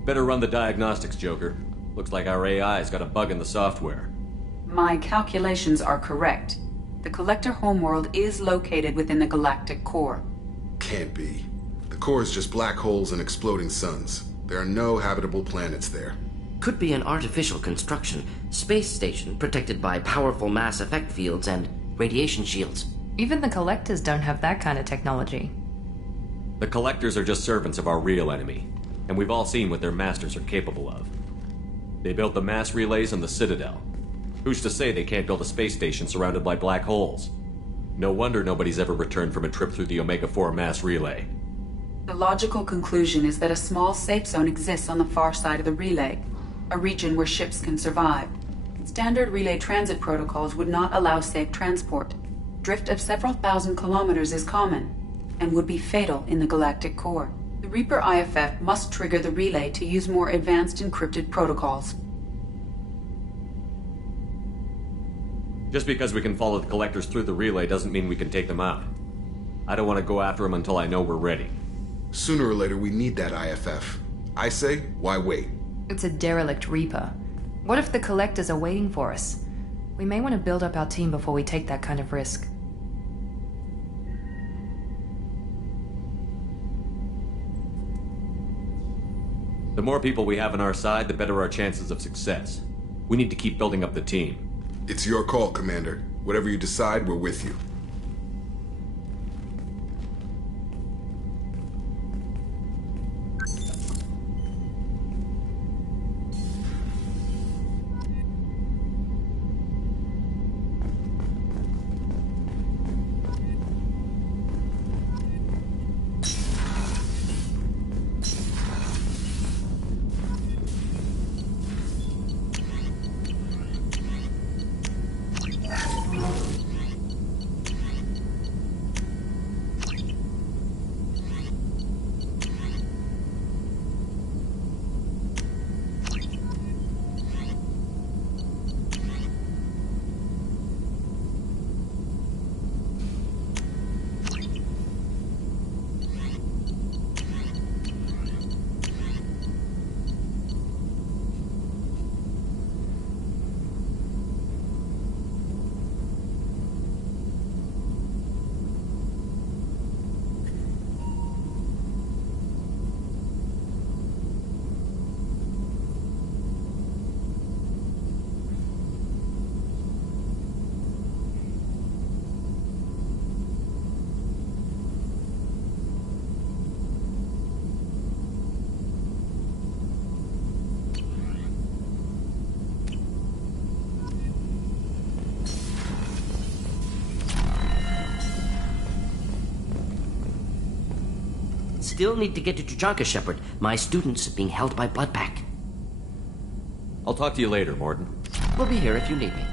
Better run the diagnostics, Joker. Looks like our AI's got a bug in the software. My calculations are correct. The Collector homeworld is located within the galactic core. Can't be. The core is just black holes and exploding suns. There are no habitable planets there. Could be an artificial construction. Space station protected by powerful mass effect fields and radiation shields. Even the Collectors don't have that kind of technology. The Collectors are just servants of our real enemy, and we've all seen what their masters are capable of. They built the mass relays on the Citadel. Who's to say they can't build a space station surrounded by black holes? No wonder nobody's ever returned from a trip through the Omega-4 mass relay. The logical conclusion is that a small safe zone exists on the far side of the relay, a region where ships can survive. Standard relay transit protocols would not allow safe transport. Drift of several thousand kilometers is common, and would be fatal in the galactic core. The Reaper IFF must trigger the relay to use more advanced encrypted protocols. Just because we can follow the Collectors through the relay doesn't mean we can take them out. I don't want to go after them until I know we're ready. Sooner or later, we need that IFF. I say, why wait? It's a derelict Reaper. What if the Collectors are waiting for us? We may want to build up our team before we take that kind of risk. The more people we have on our side, the better our chances of success. We need to keep building up the team. It's your call, Commander. Whatever you decide, we're with you. Still need to get to Tuchanka, Shepard. My students are being held by Bloodpack. I'll talk to you later, Mordin. We'll be here if you need me.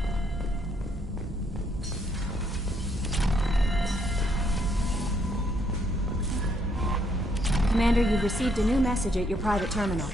Commander, you've received a new message at your private terminal.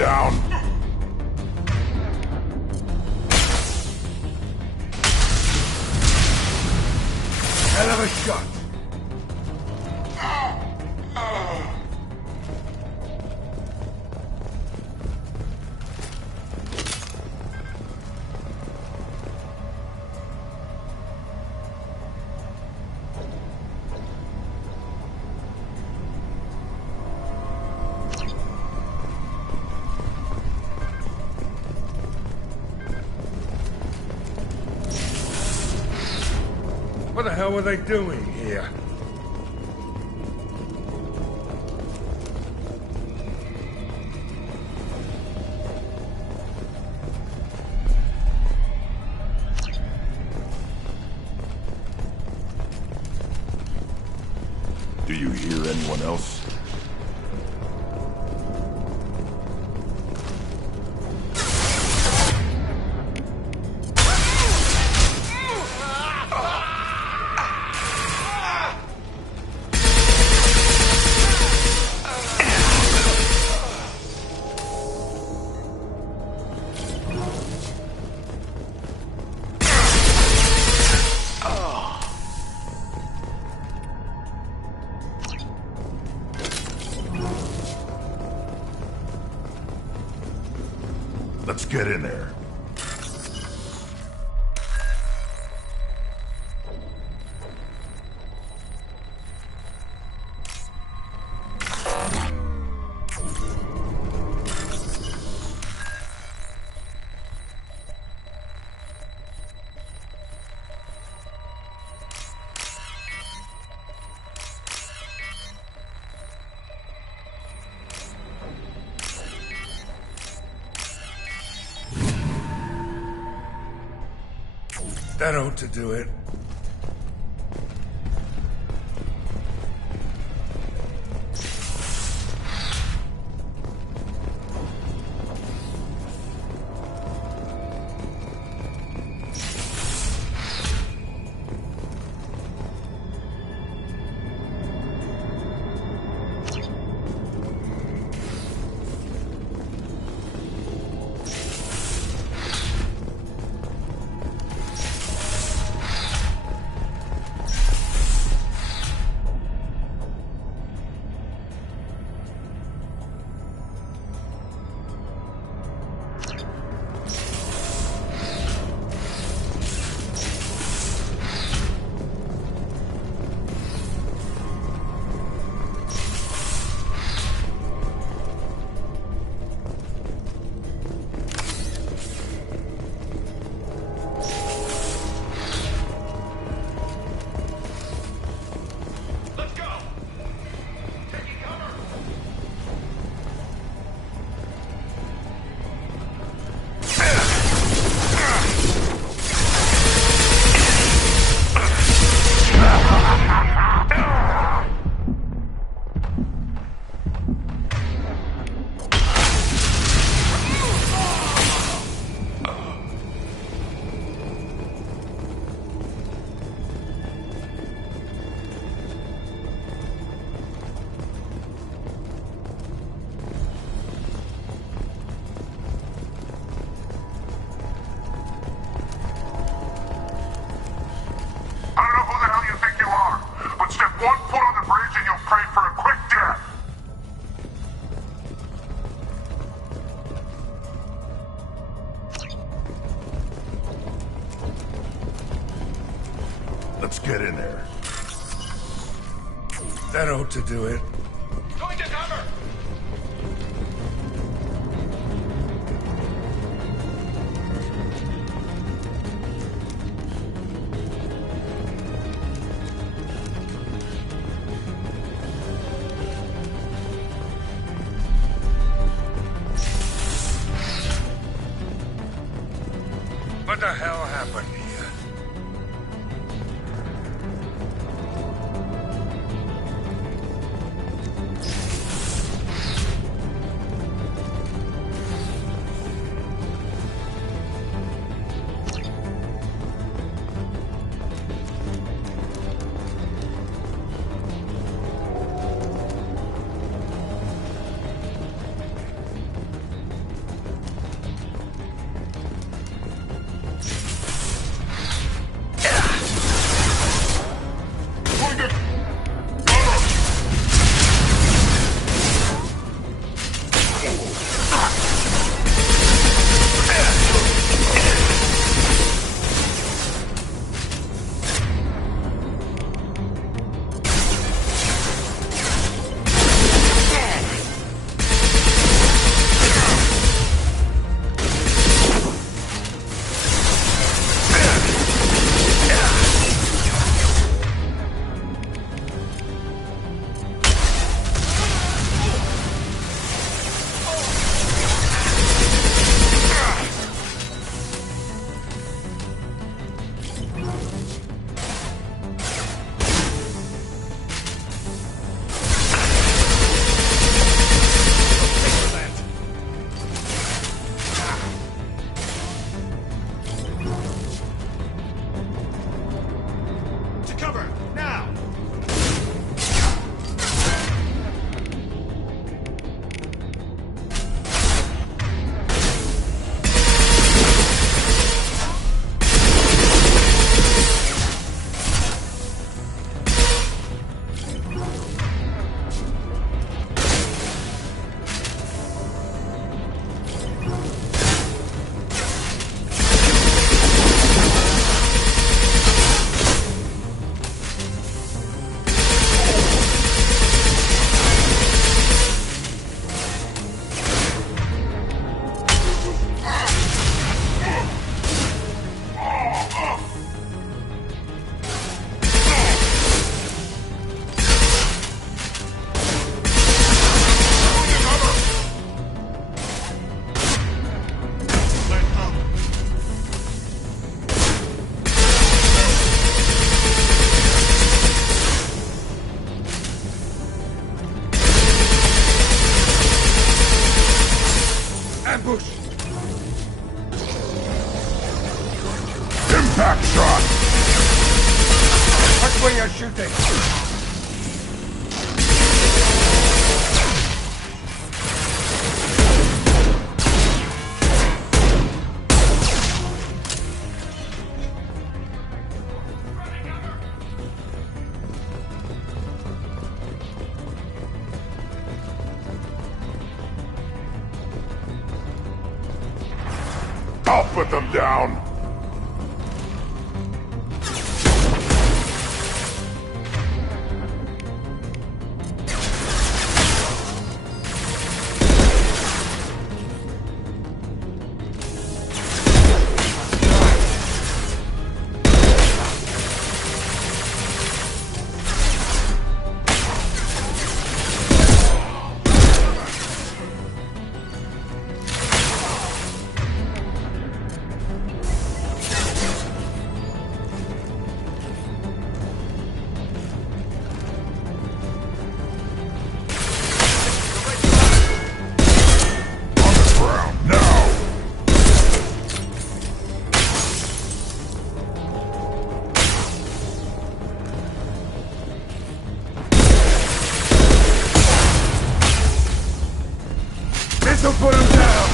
down. Hell of a shot. What the hell were they doing here? Do you hear anyone else? Let's get in there. That ought to do it. Let's get in there. That ought to do it. Going to cover! What the hell happened here? Push! Impact shot! Watch where you're shooting! I'll put them down! This'll put him down!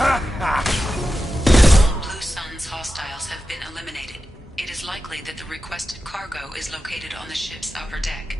All Blue Sun's hostiles have been eliminated. It is likely that the requested cargo is located on the ship's upper deck.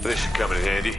This should come in handy.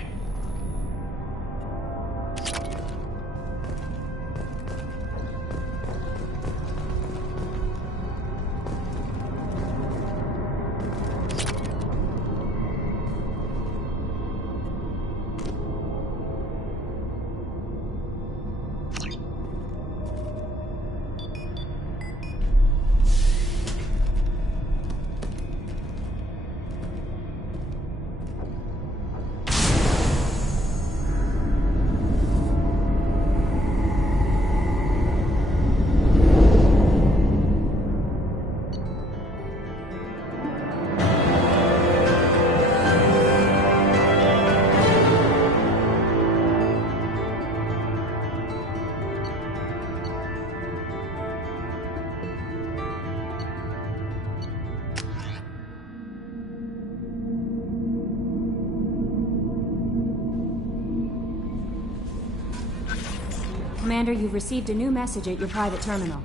Commander, you've received a new message at your private terminal.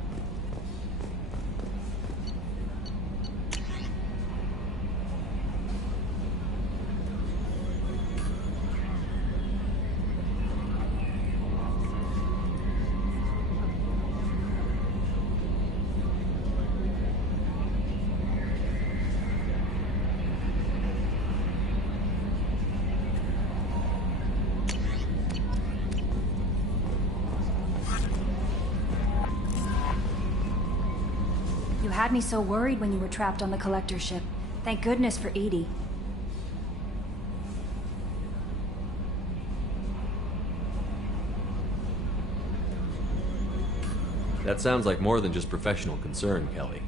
You had me so worried when you were trapped on the Collector ship. Thank goodness for EDI. That sounds like more than just professional concern, Kelly.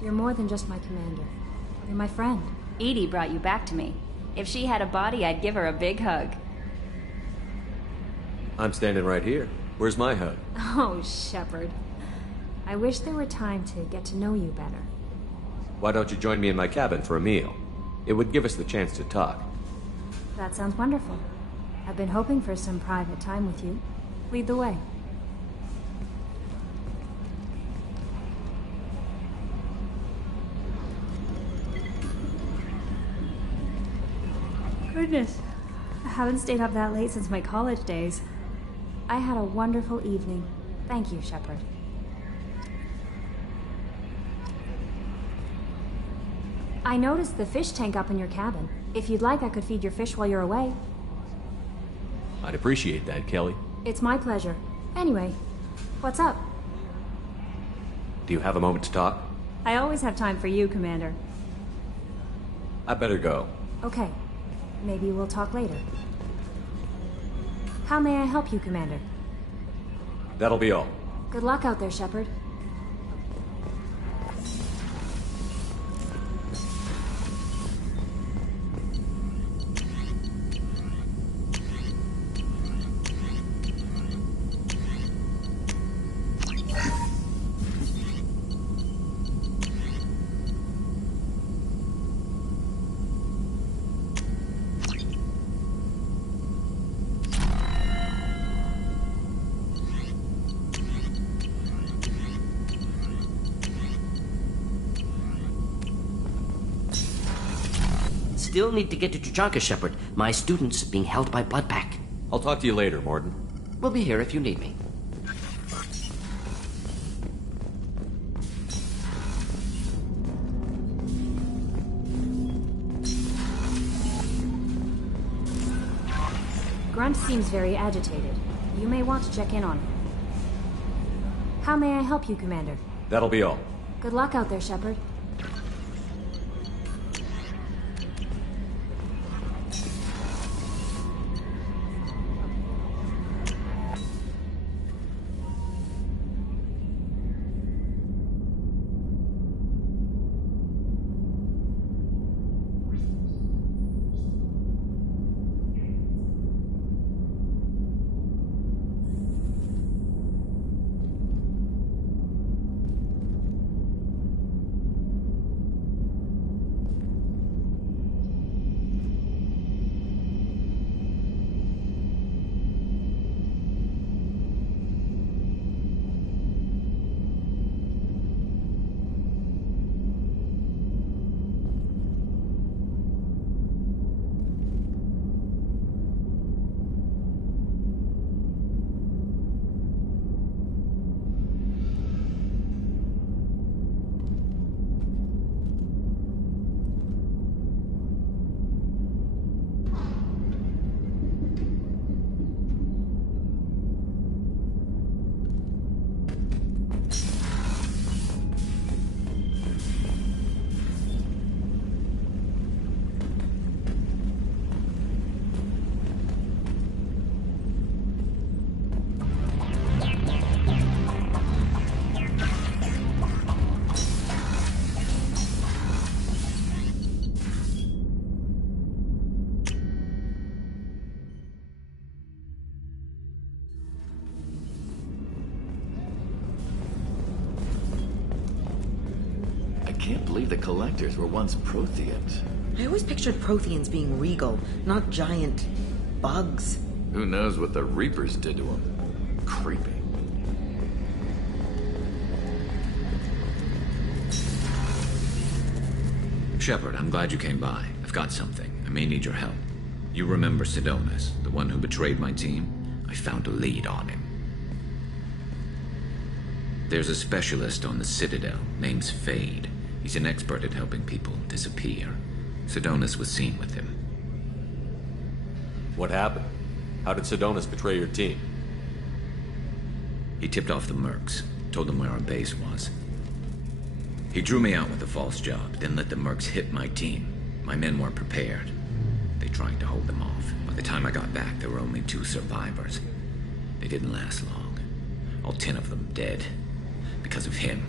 You're more than just my commander. You're my friend. EDI brought you back to me. If she had a body, I'd give her a big hug. I'm standing right here. Where's my hug? Oh, Shepard. I wish there were time to get to know you better. Why don't you join me in my cabin for a meal? It would give us the chance to talk. That sounds wonderful. I've been hoping for some private time with you. Lead the way. Goodness, I haven't stayed up that late since my college days. I had a wonderful evening. Thank you, Shepard. I noticed the fish tank up in your cabin. If you'd like, I could feed your fish while you're away. I'd appreciate that, Kelly. It's my pleasure. Anyway, what's up? Do you have a moment to talk? I always have time for you, Commander. I better go. Okay. Maybe we'll talk later. How may I help you, Commander? That'll be all. Good luck out there, Shepard. Still need to get to Tuchanka, Shepard. My student's being held by Bloodpack. I'll talk to you later, Mordin. We'll be here if you need me. Grunt seems very agitated. You may want to check in on him. How may I help you, Commander? That'll be all. Good luck out there, Shepard. I can't believe the Collectors were once Protheans. I always pictured Protheans being regal, not giant bugs. Who knows what the Reapers did to them? Creepy. Shepard, I'm glad you came by. I've got something. I may need your help. You remember Sidonis, the one who betrayed my team? I found a lead on him. There's a specialist on the Citadel, name's Fade. He's an expert at helping people disappear. Sidonis was seen with him. What happened? How did Sidonis betray your team? He tipped off the mercs, told them where our base was. He drew me out with a false job, then let the mercs hit my team. My men weren't prepared. They tried to hold them off. By the time I got back, there were only 2 survivors. They didn't last long. All 10 of them dead. Because of him.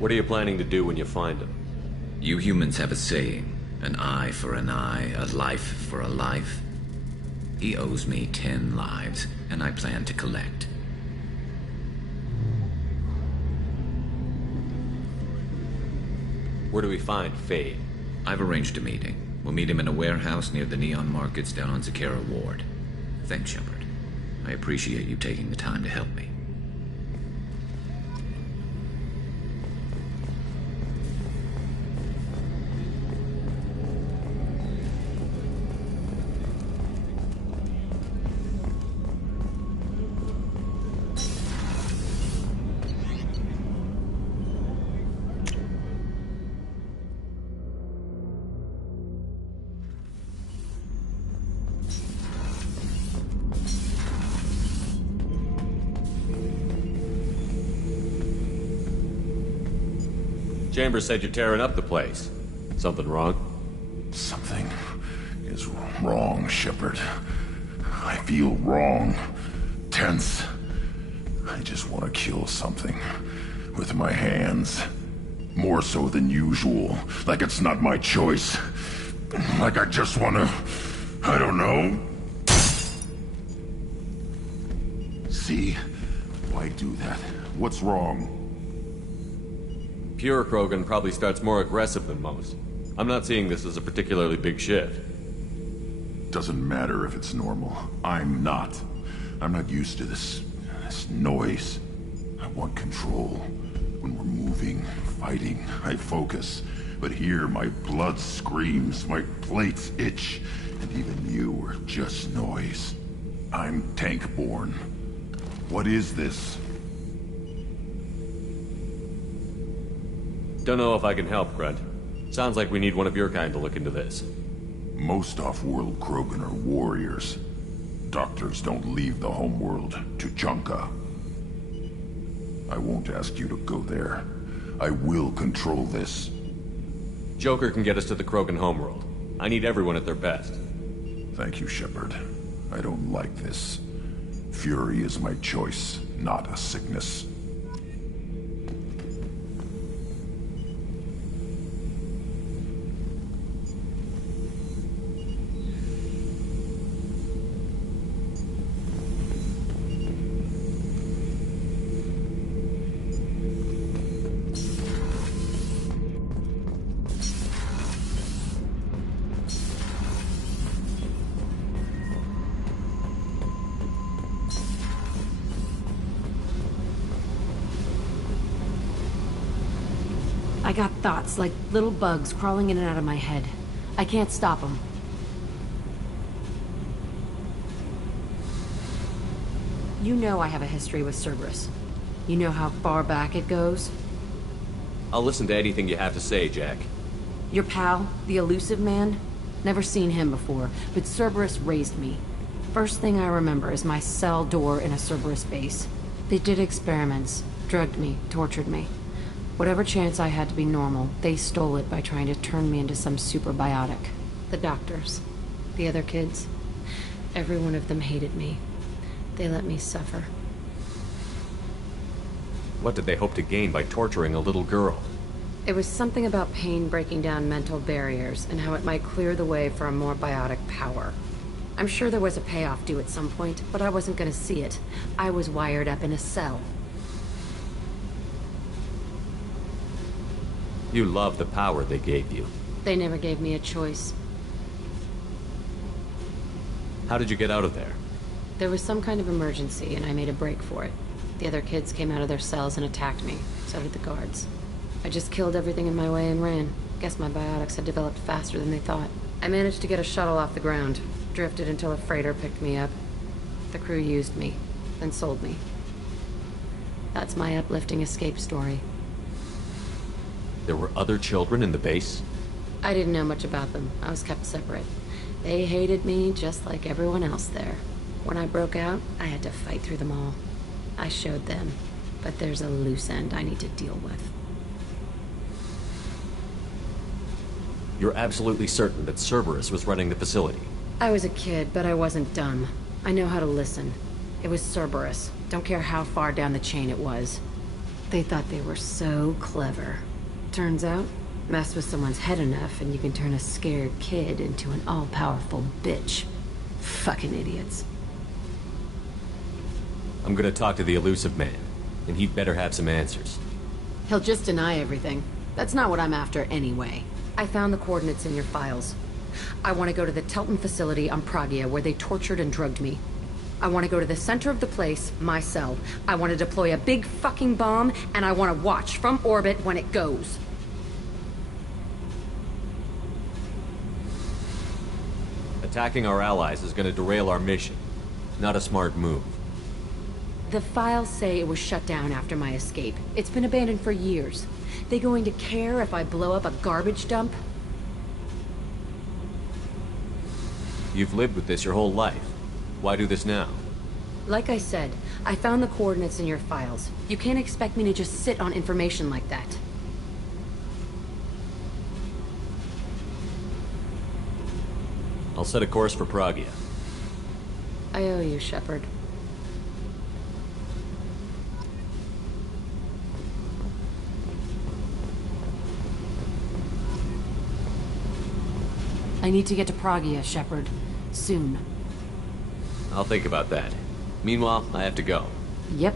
What are you planning to do when you find him? You humans have a saying. An eye for an eye, a life for a life. He owes me 10 lives, and I plan to collect. Where do we find Fade? I've arranged a meeting. We'll meet him in a warehouse near the Neon Markets down on Zakera Ward. Thanks, Shepard. I appreciate you taking the time to help me. Chambers said you're tearing up the place. Something wrong? Something is wrong, Shepard. I feel wrong. Tense. I just want to kill something. With my hands. More so than usual. Like it's not my choice. Like I just want to... I don't know. See? Why do that? What's wrong? Pure Krogan probably starts more aggressive than most. I'm not seeing this as a particularly big shift. Doesn't matter if it's normal. I'm not. I'm not used to this noise. I want control. When we're moving, fighting, I focus. But here, my blood screams, my plates itch, and even you are just noise. I'm tank-born. What is this? Don't know if I can help, Grunt. Sounds like we need one of your kind to look into this. Most off-world Krogan are warriors. Doctors don't leave the homeworld to Junka. I won't ask you to go there. I will control this. Joker can get us to the Krogan homeworld. I need everyone at their best. Thank you, Shepard. I don't like this. Fury is my choice, not a sickness. I got thoughts like little bugs crawling in and out of my head. I can't stop them. You know I have a history with Cerberus. You know how far back it goes? I'll listen to anything you have to say, Jack. Your pal, the elusive man? Never seen him before, but Cerberus raised me. First thing I remember is my cell door in a Cerberus base. They did experiments, drugged me, tortured me. Whatever chance I had to be normal, they stole it by trying to turn me into some super biotic. The doctors, the other kids, every one of them hated me. They let me suffer. What did they hope to gain by torturing a little girl? It was something about pain breaking down mental barriers and how it might clear the way for a more biotic power. I'm sure there was a payoff due at some point, but I wasn't gonna see it. I was wired up in a cell. You love the power they gave you. They never gave me a choice. How did you get out of there? There was some kind of emergency, and I made a break for it. The other kids came out of their cells and attacked me. So did the guards. I just killed everything in my way and ran. Guess my biotics had developed faster than they thought. I managed to get a shuttle off the ground. Drifted until a freighter picked me up. The crew used me, then sold me. That's my uplifting escape story. There were other children in the base? I didn't know much about them. I was kept separate. They hated me just like everyone else there. When I broke out, I had to fight through them all. I showed them, but there's a loose end I need to deal with. You're absolutely certain that Cerberus was running the facility? I was a kid, but I wasn't dumb. I know how to listen. It was Cerberus. Don't care how far down the chain it was. They thought they were so clever. Turns out, mess with someone's head enough and you can turn a scared kid into an all-powerful bitch. Fucking idiots. I'm gonna talk to the Illusive Man, and he'd better have some answers. He'll just deny everything. That's not what I'm after anyway. I found the coordinates in your files. I want to go to the Telton facility on Pragia where they tortured and drugged me. I want to go to the center of the place, my cell. I want to deploy a big fucking bomb, and I want to watch from orbit when it goes. Attacking our allies is gonna derail our mission. Not a smart move. The files say it was shut down after my escape. It's been abandoned for years. They going to care if I blow up a garbage dump? You've lived with this your whole life. Why do this now? Like I said, I found the coordinates in your files. You can't expect me to just sit on information like that. I'll set a course for Pragia. I owe you, Shepard. I need to get to Pragia, Shepard. Soon. I'll think about that. Meanwhile, I have to go. Yep.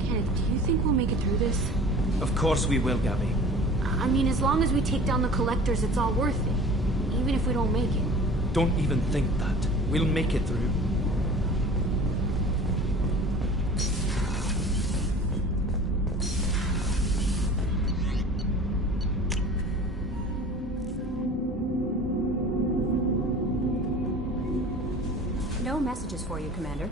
Kenneth, do you think we'll make it through this? Of course we will, Gabby. I mean, as long as we take down the Collectors, it's all worth it. Even if we don't make it. Don't even think that. We'll make it through. No messages for you, Commander.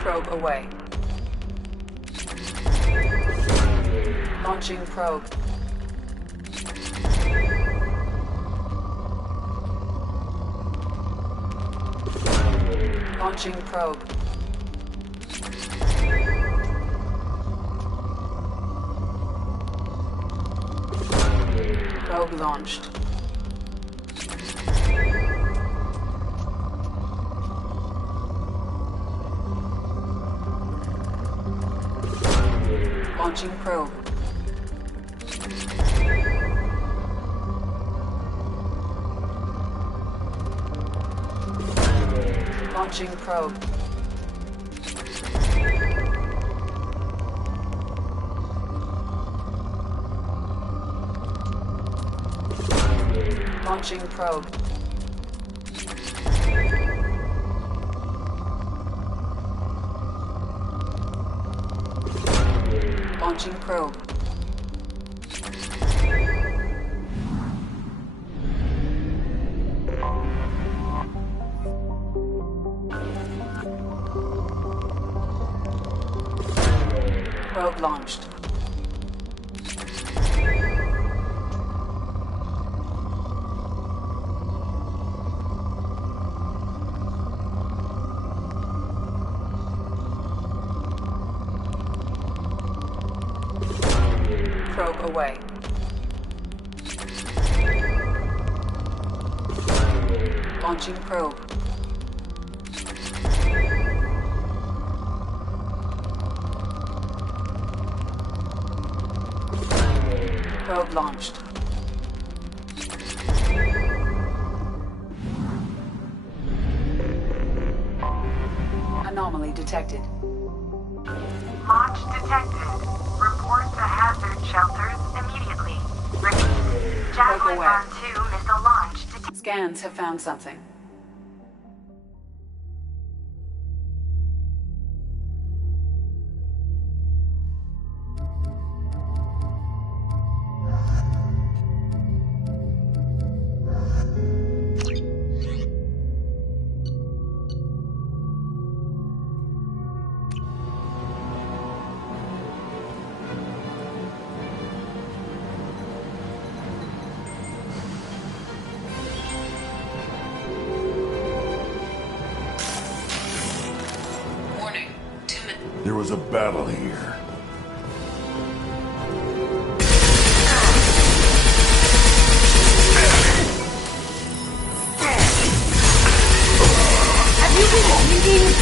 Probe away. Launching probe. Launching probe. Probe launched. Launching probe. Launching probe. Launching probe. Launching probe. Probe launched. Probe away. Launching probe. Probe launched. Anomaly detected. Launch detected. Report the hazard shelters immediately. Repeat. Javelin 2 missile launch detected. Scans have found something. There was a battle here. Have you been reading?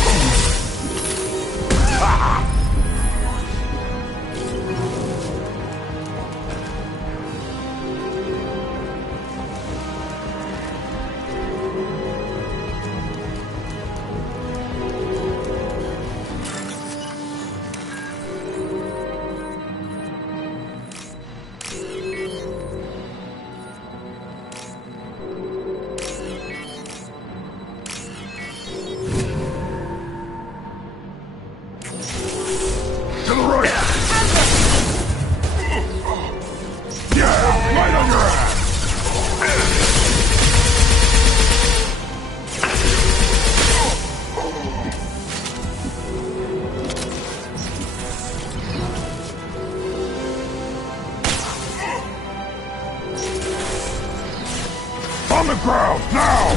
On the ground, now!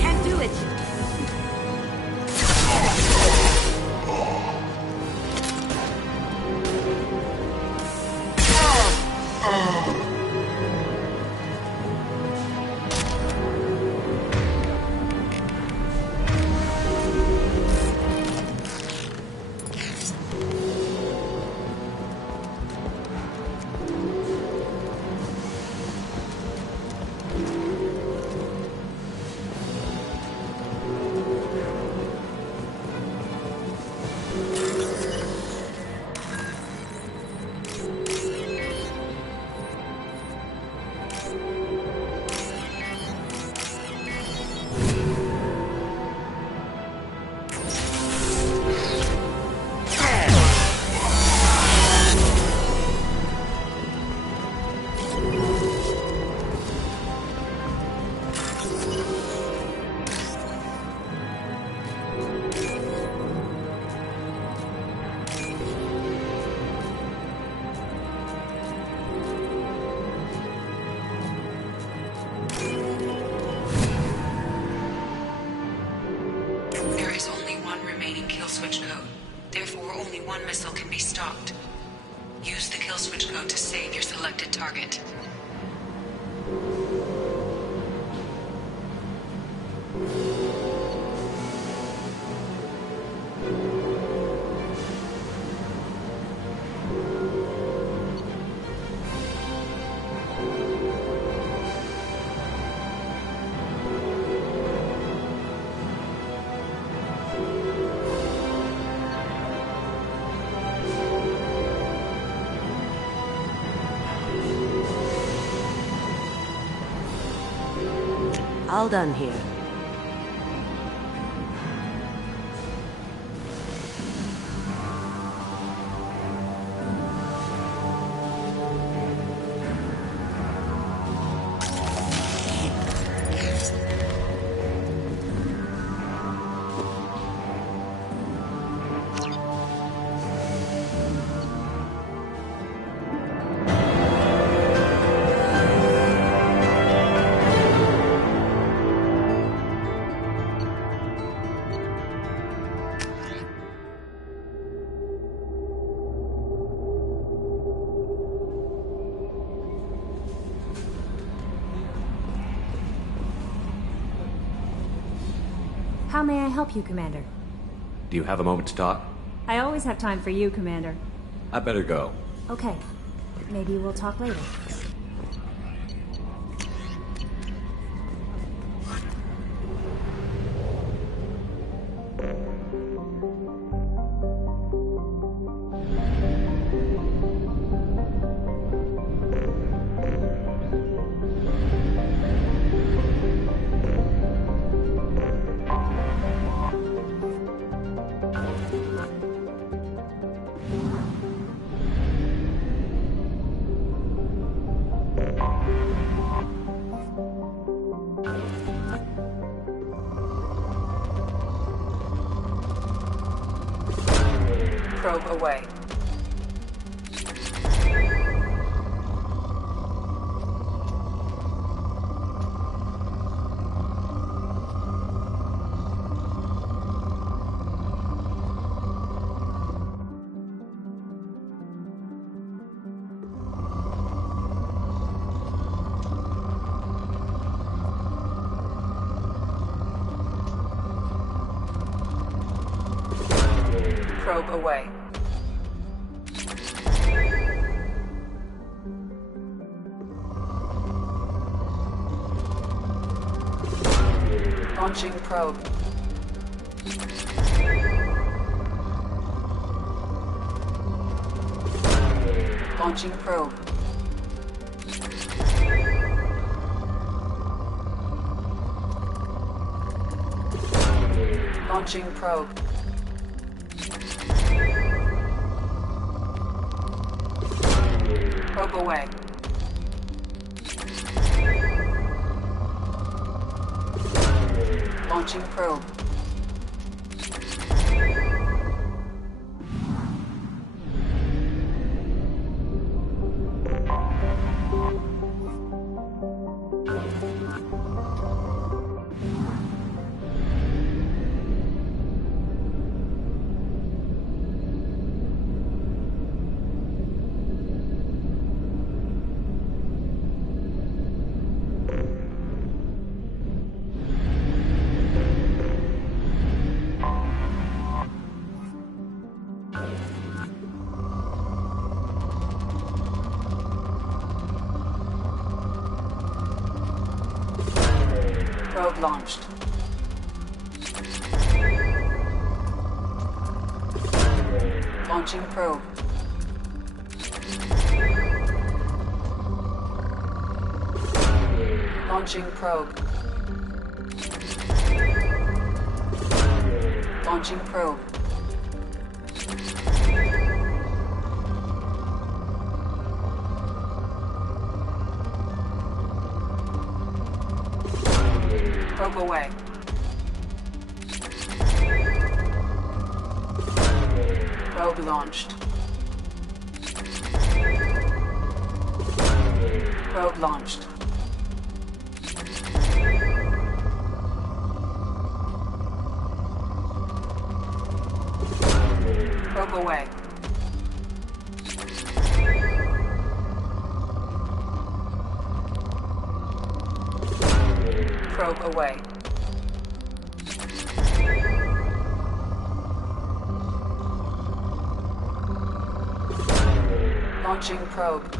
Can't do it. There is only one remaining kill switch code. Therefore, only one missile can be stopped. Use the kill switch code to save your selected target. All done here. How may I help you, Commander? Do you have a moment to talk? I always have time for you, Commander. I better go. Okay. Maybe we'll talk later. Probe away. Probe away. Launching probe. Launching probe. Launching probe. Probe away. Launching probe. Probe launched. Launching probe. Launching probe. Launching probe. Probe away. Probe launched. Probe launched. Probe away. Probe away. Launching probe.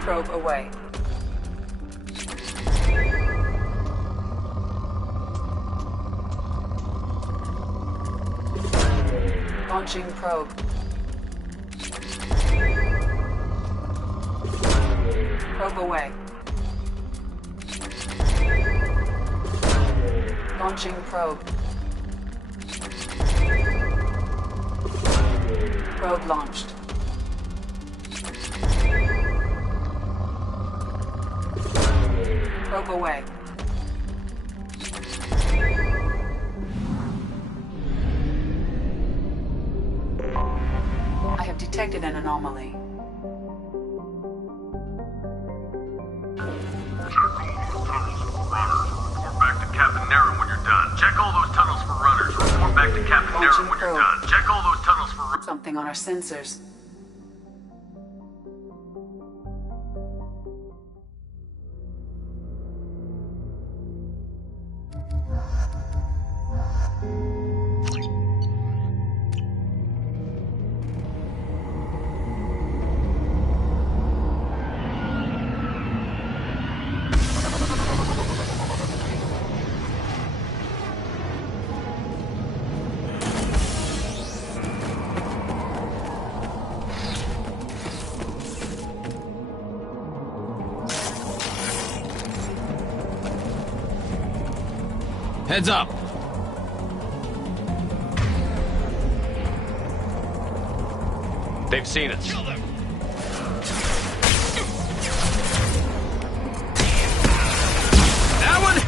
Probe away. Launching probe. Probe away. Launching probe. Probe launched. Probe away. I have detected an anomaly. Report back to Captain Naren when you're done. Check all those tunnels for runners. Report back to Captain Naren when you're done. Check all those tunnels for runners. Something on our sensors. Heads up! They've seen us. Kill them! That one!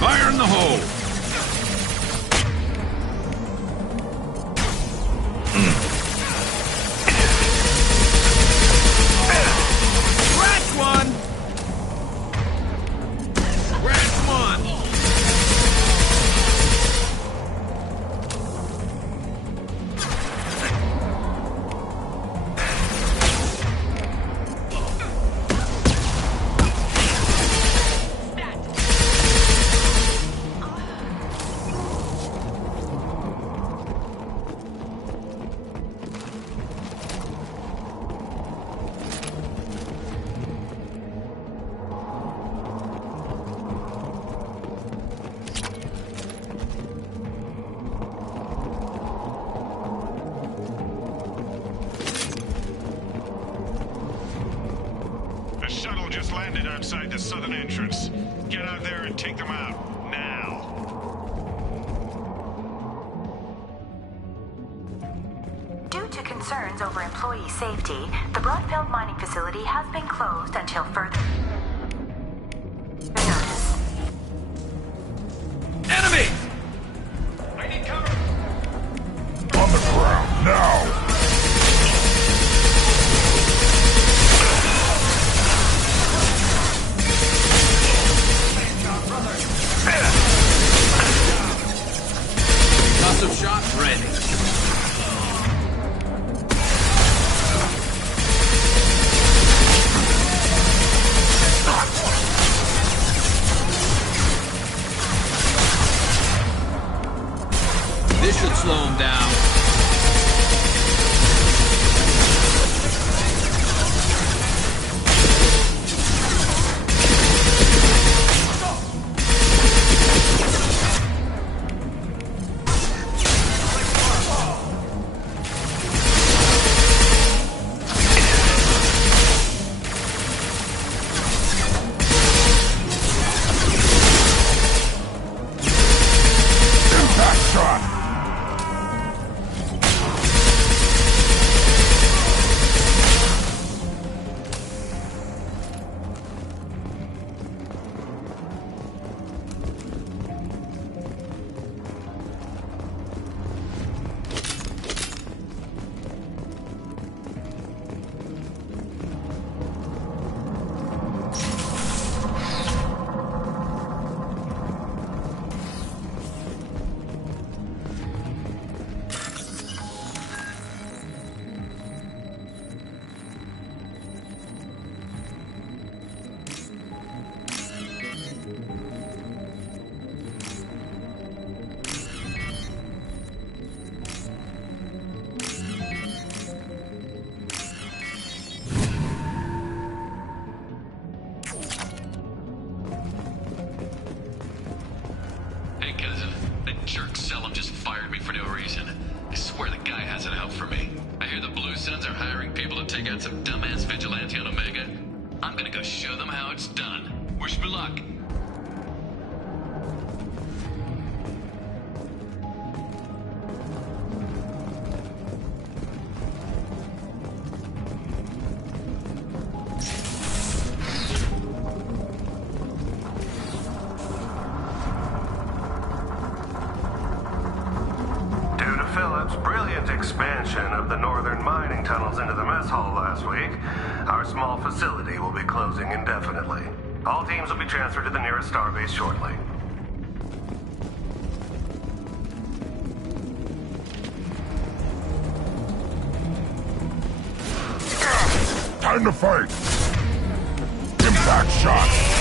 Fire in the hole! Scratch one! Scratch one! The shuttle just landed outside the southern entrance. Get out there and take them out. Now. Due to concerns over employee safety, the Bloodfield mining facility has been closed until further notice. Enemy! I need cover. On the ground, now! Concussive shot ready. This should slow him down. swear the guy has it out for me. I hear the Blue Suns are hiring people to take out some dumbass vigilante on Omega. I'm gonna go show them how it's done. Wish me luck. Expansion of the northern mining tunnels into the mess hall last week, our small facility will be closing indefinitely. All teams will be transferred to the nearest starbase shortly. Time to fight! Impact shot!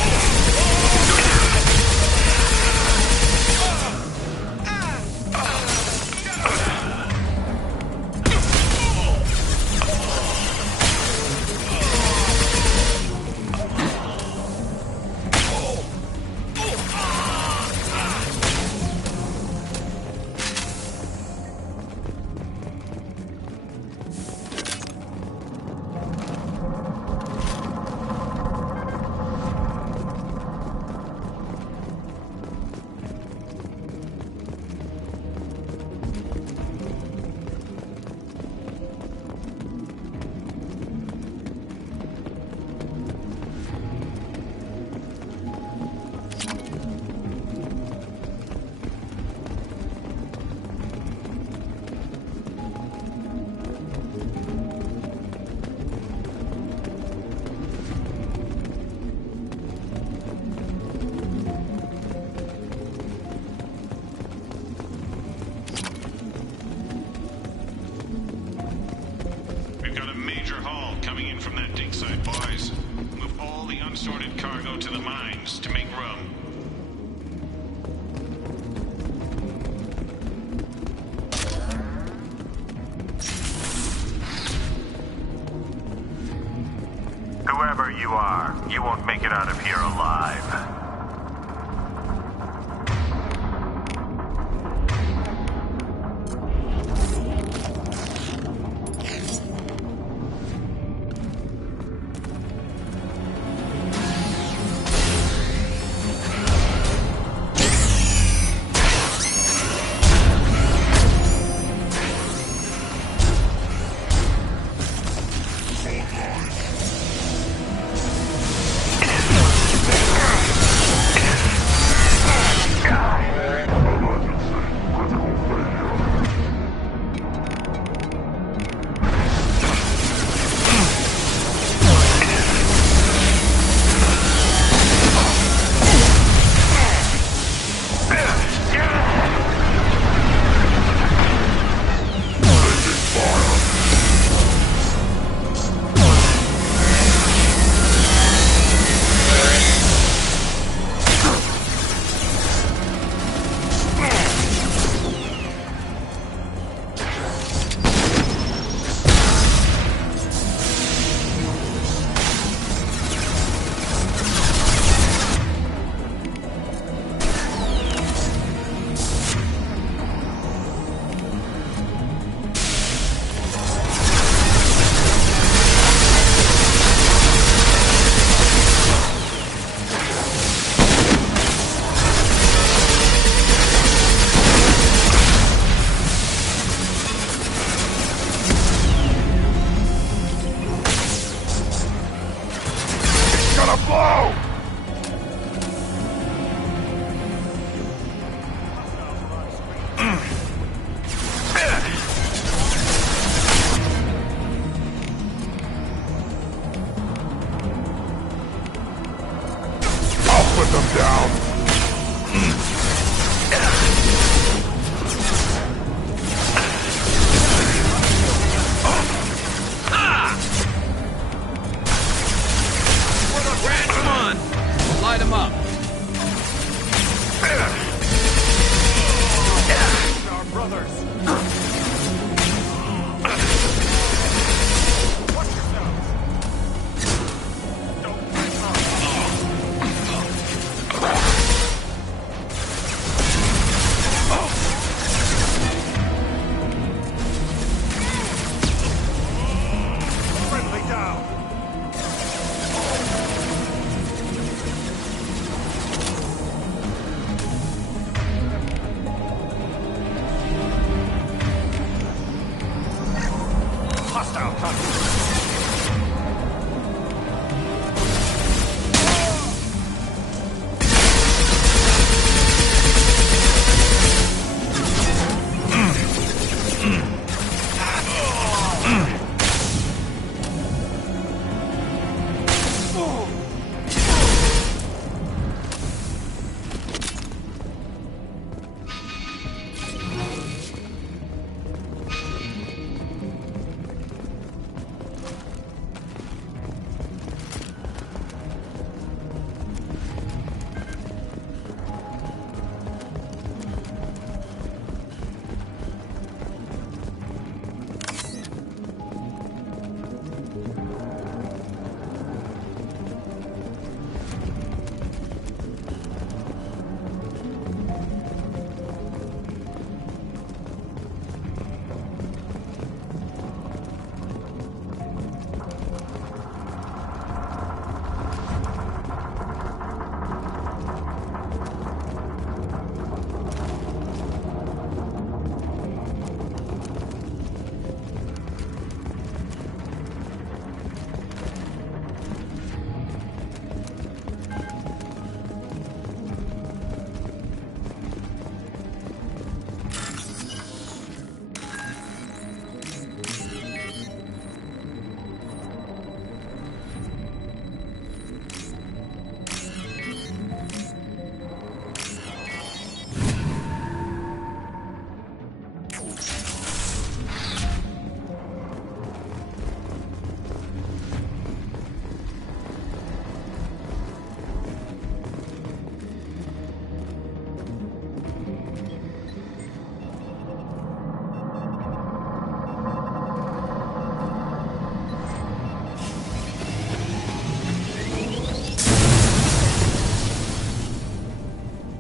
Unsorted cargo to the mines to make room. Whoever you are, you won't make it out of here alive.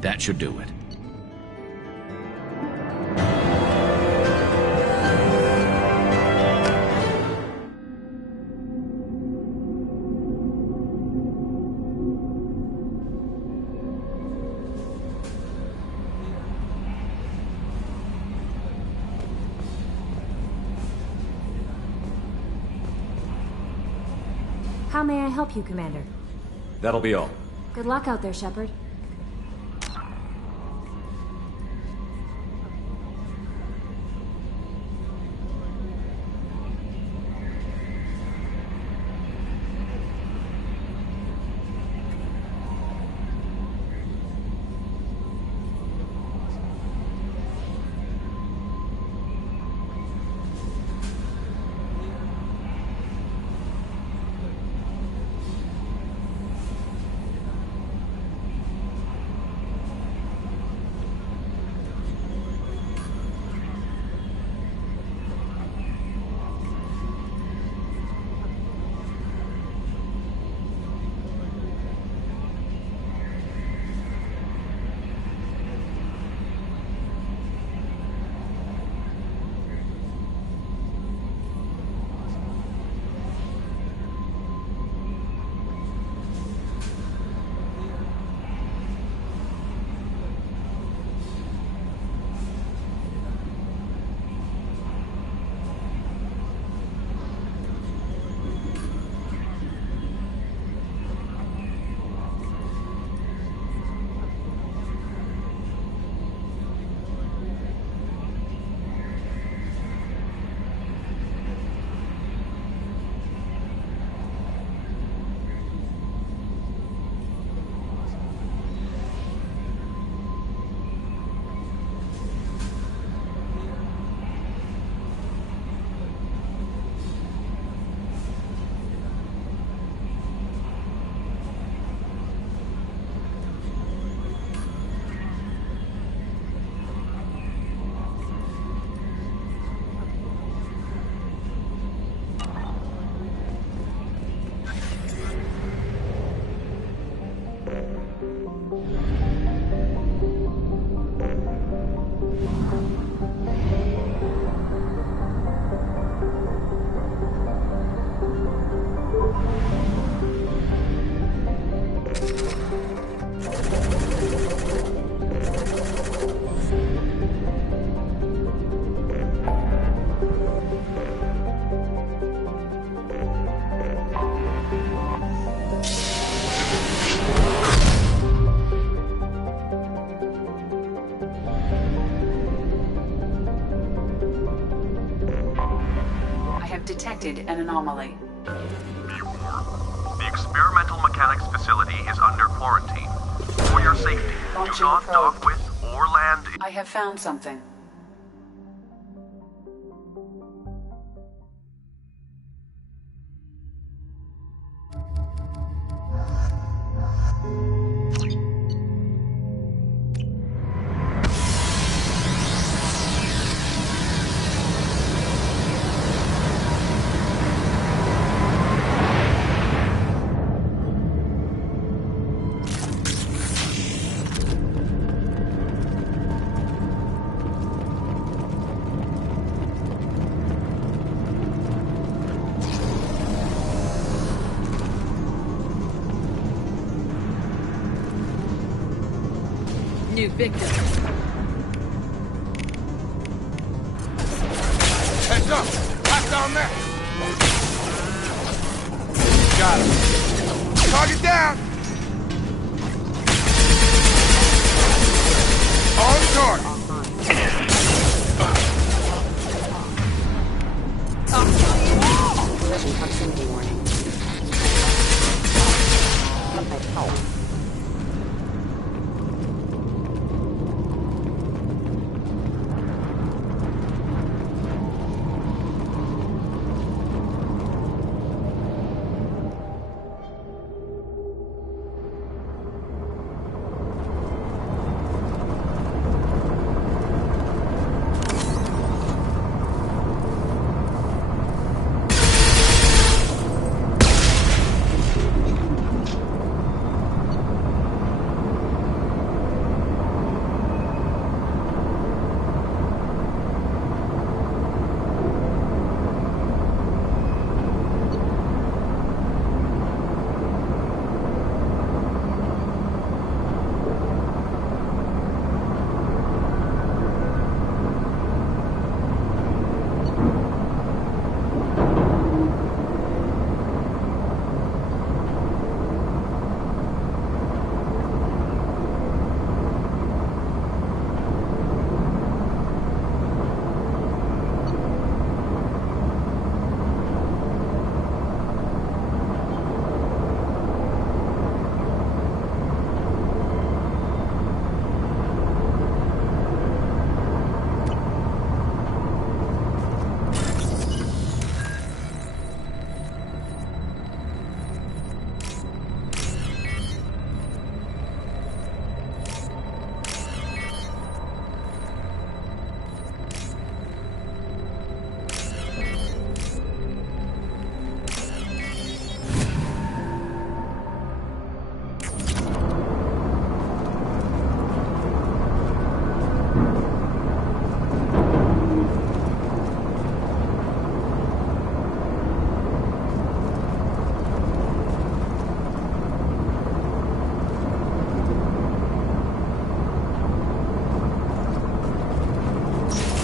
That should do it. How may I help you, Commander? That'll be all. Good luck out there, Shepard. Detected an anomaly. The experimental mechanics facility is under quarantine. For your safety, do not dock with or land. I have found something. New victim. Heads up! Hot down there! Got him. Target down! On target! Proximity warning.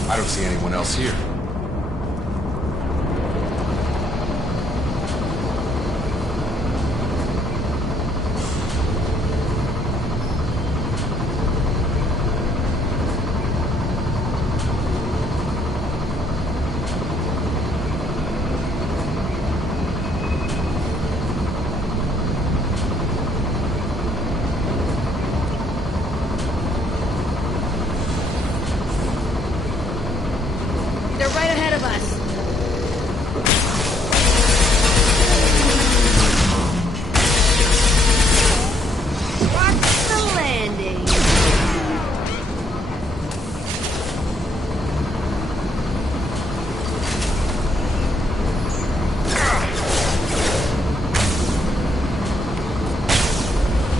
I don't see anyone else here. They're right ahead of us. Watch the landing.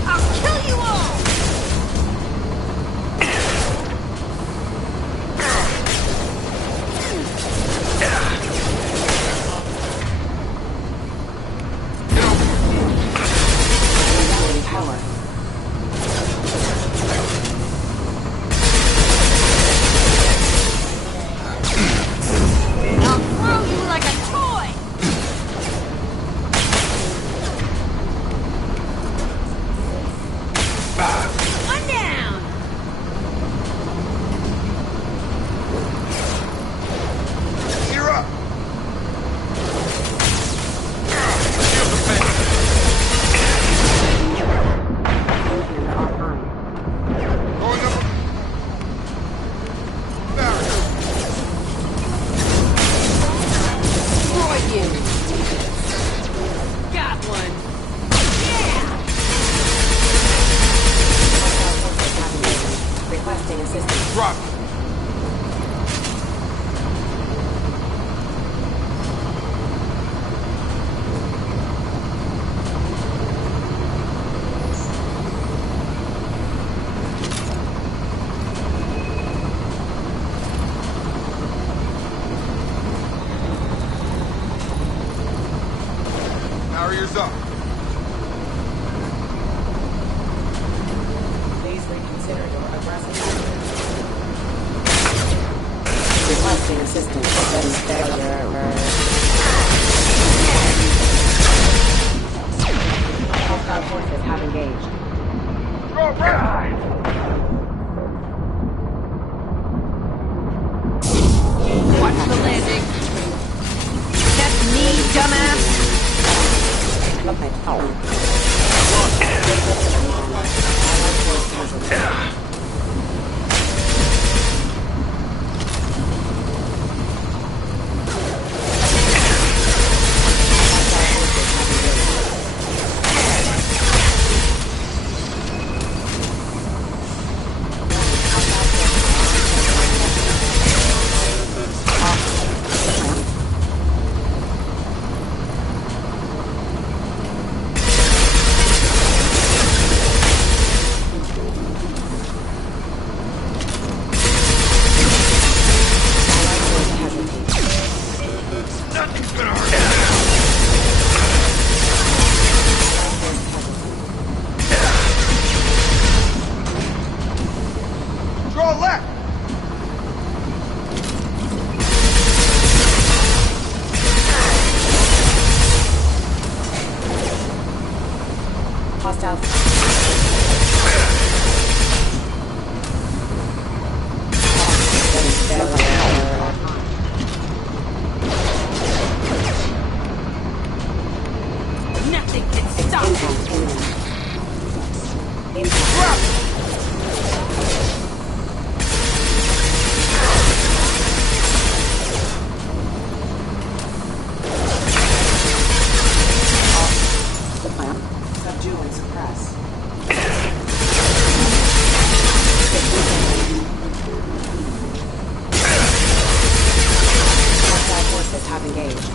I'll kill you all! I'll throw you like a toy! One down! You're up! Going up. Destroy you! Got one! Requesting assistance. Drop. Barriers up. Please reconsider your aggressive actions. Requesting assistance. Hostile forces have engaged. Go, Brad! Watch the landing. That's me, dumbass. Nothing's gonna hurt. Draw left. Hostile. Nothing can stop Subdue and suppress. Hostile forces have engaged.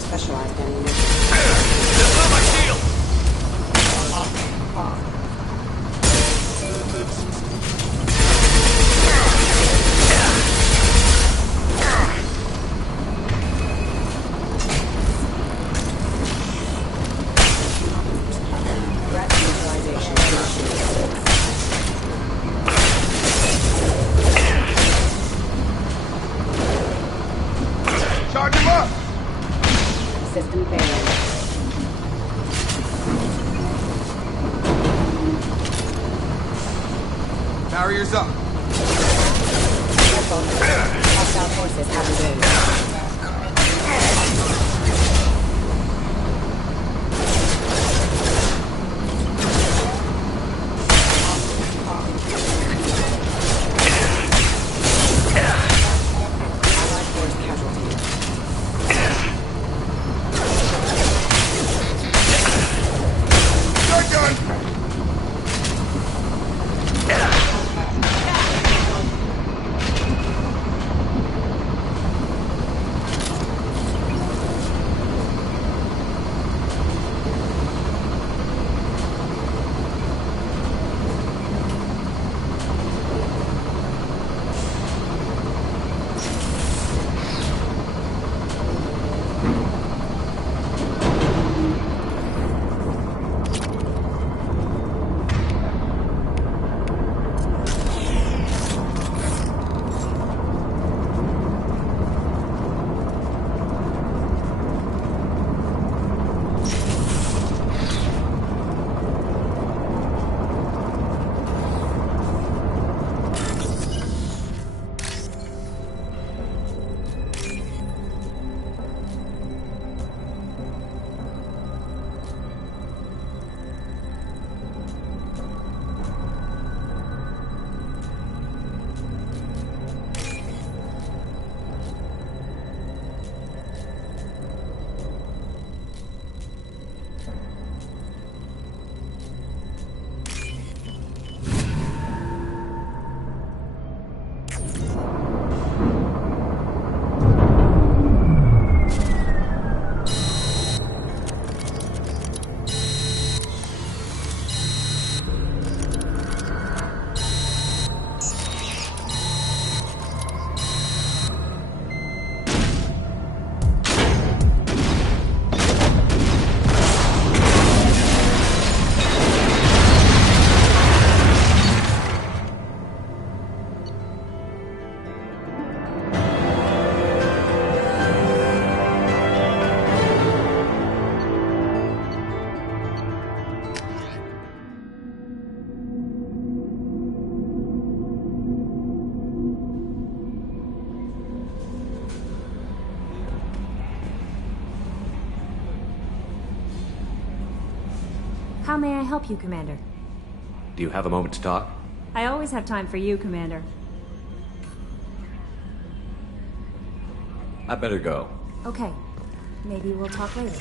for specialized ammunition. That's not my shield! Charge him up! System failing. Barriers up. Hostile forces have engaged. Allied force casualties. Shotgun! How may I help you, Commander? Do you have a moment to talk? I always have time for you, Commander. I better go. Okay. Maybe we'll talk later.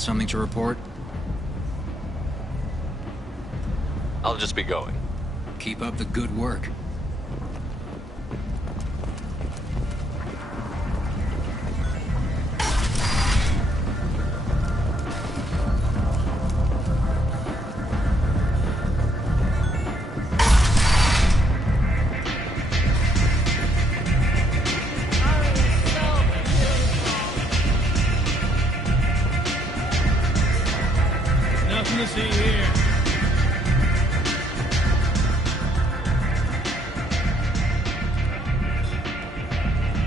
Got something to report? I'll just be going. Keep up the good work. Nothing to see here.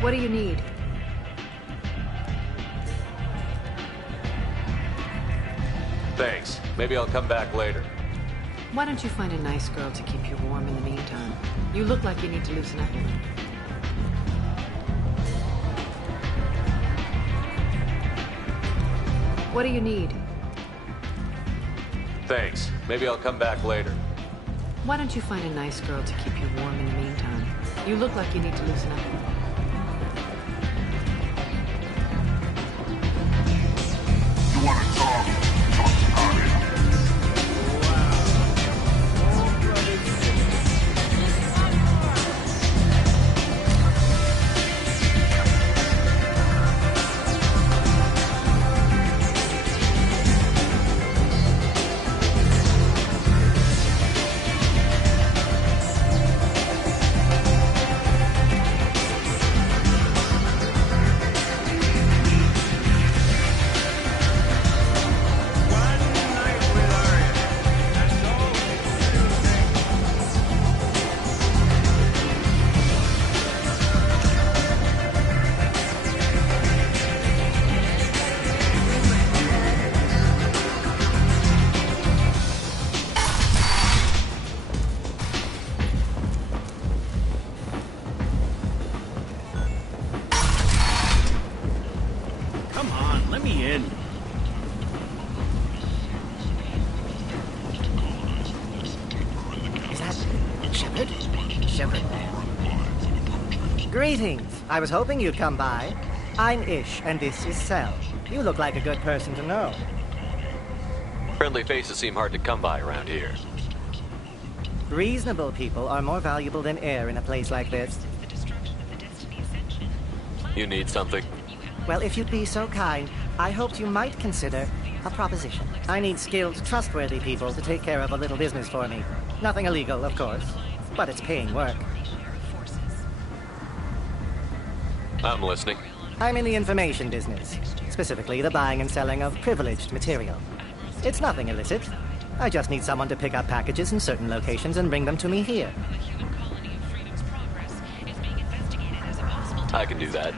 What do you need? Thanks. Maybe I'll come back later. Why don't you find a nice girl to keep you warm in the meantime? You look like you need to loosen up. What do you need? Thanks. Maybe I'll come back later. Why don't you find a nice girl to keep you warm in the meantime? You look like you need to loosen up. You want to talk? Talk about it. Come on, let me in. Is that Shepard? Shepard. Greetings. I was hoping you'd come by. I'm Ish, and this is Cell. You look like a good person to know. Friendly faces seem hard to come by around here. Reasonable people are more valuable than air in a place like this. You need something? Well, if you'd be so kind, I hoped you might consider a proposition. I need skilled, trustworthy people to take care of a little business for me. Nothing illegal, of course, but it's paying work. I'm listening. I'm in the information business, specifically the buying and selling of privileged material. It's nothing illicit. I just need someone to pick up packages in certain locations and bring them to me here. I can do that.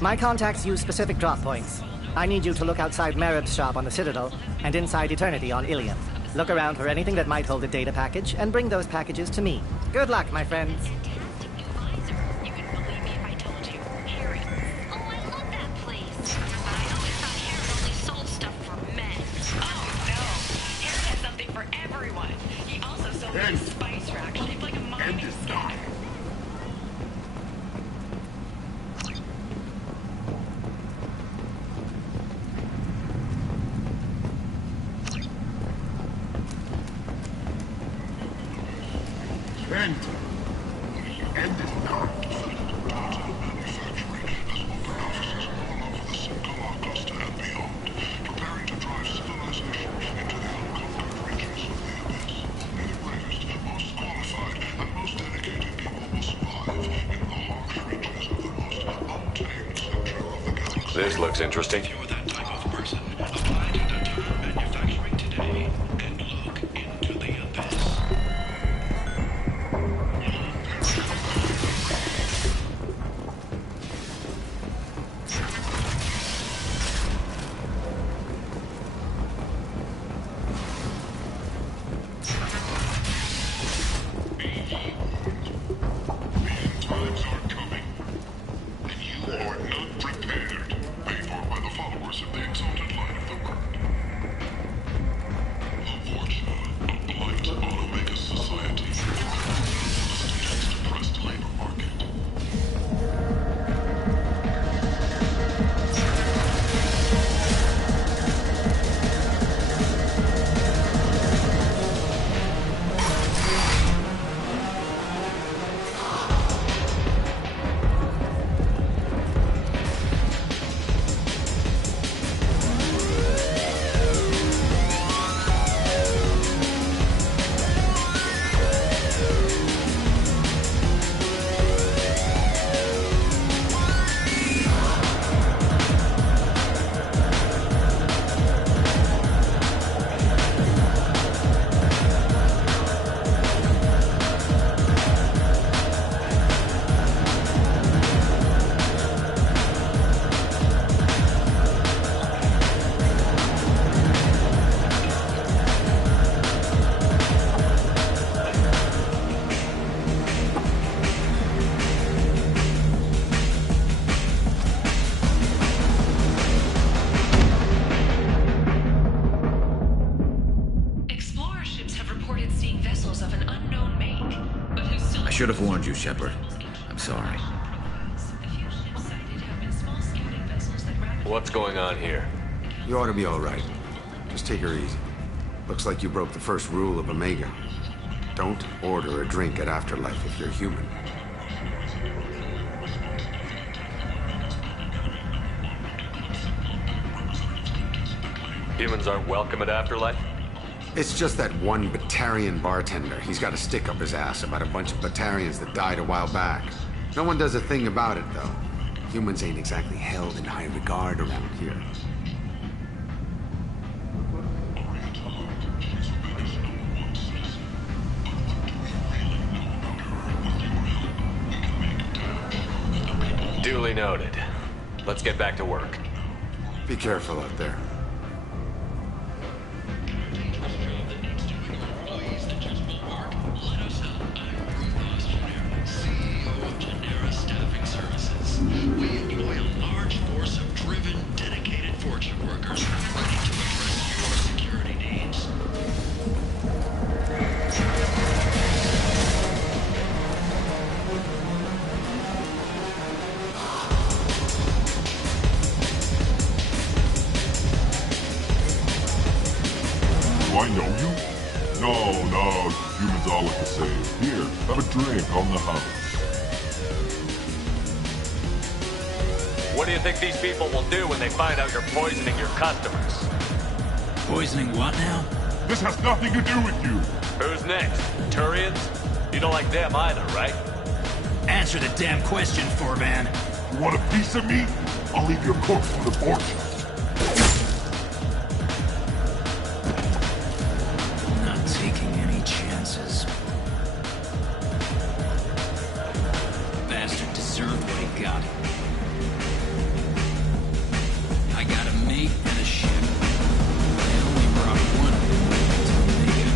My contacts use specific drop points. I need you to look outside Marib's shop on the Citadel and inside Eternity on Ilium. Look around for anything that might hold a data package and bring those packages to me. Good luck, my friends. This looks interesting. Times are coming, and you are not prepared. Pay for it by the following. should have warned you, Shepard. I'm sorry. What's going on here? You ought to be all right. Just take her easy. Looks like you broke the first rule of Omega. Don't order a drink at Afterlife if you're human. Humans aren't welcome at Afterlife? It's just that one Batarian bartender. He's got a stick up his ass about a bunch of Batarians that died a while back. No one does a thing about it, though. Humans ain't exactly held in high regard around here. Duly noted. Let's get back to work. Be careful out there. We employ a large force of driven, dedicated fortune workers ready to address your security needs. Do I know you? No, humans all look the same. Here, have a drink on the house. What do you think these people will do when they find out you're poisoning your customers? Poisoning what now? This has nothing to do with you. Who's next? Turians? You don't like them either, right? Answer the damn question, Forban. You want a piece of me? I'll leave your corpse for the fortune. Not taking any chances. Bastard deserved what he got. I got a mate and a ship. I only brought one to Omega.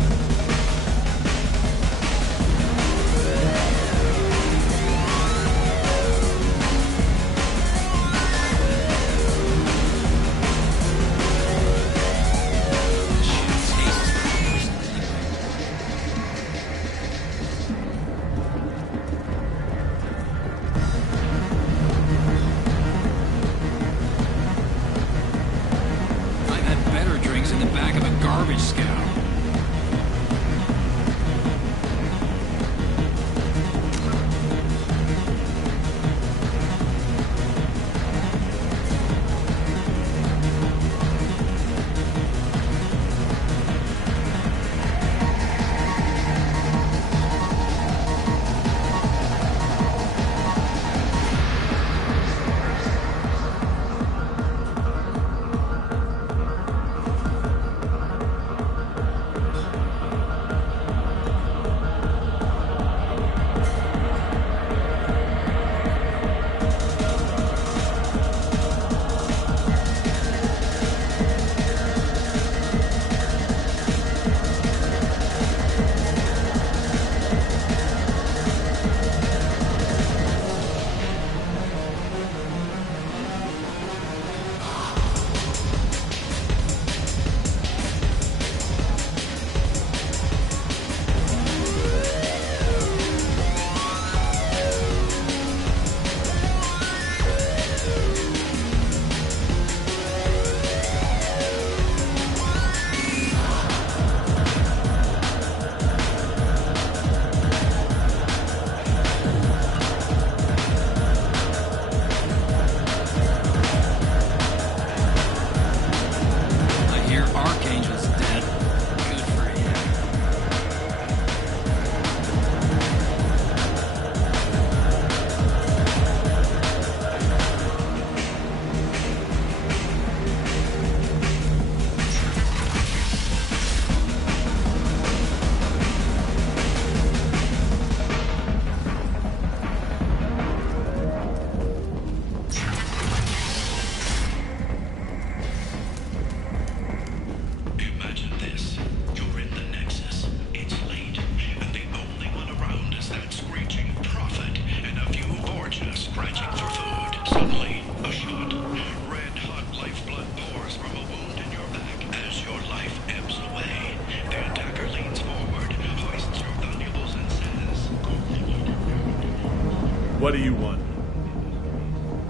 What do you want?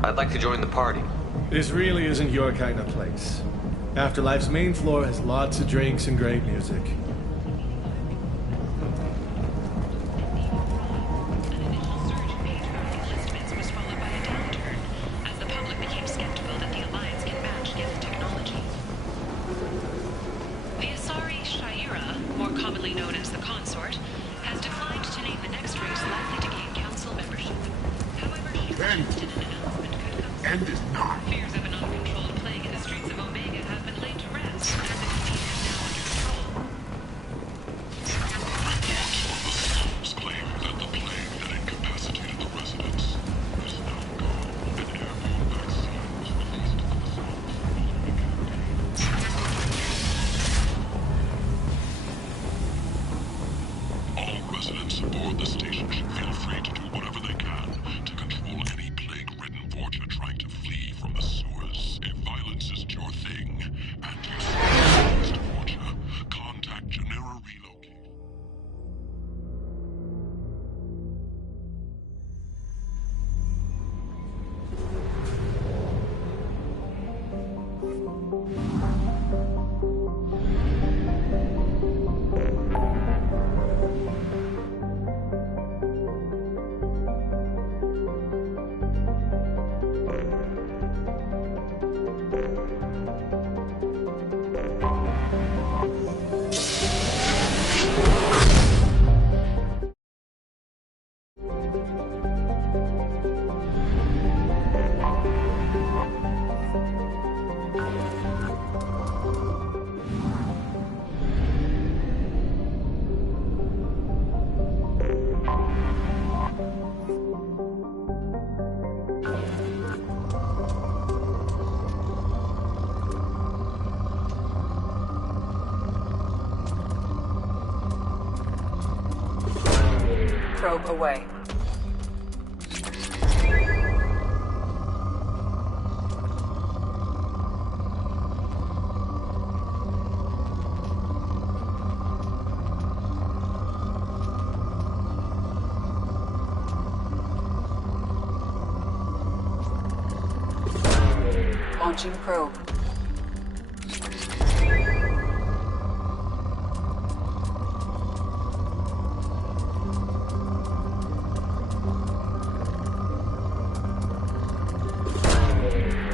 I'd like to join the party. This really isn't your kind of place. Afterlife's main floor has lots of drinks and great music. Probe away. Launching probe.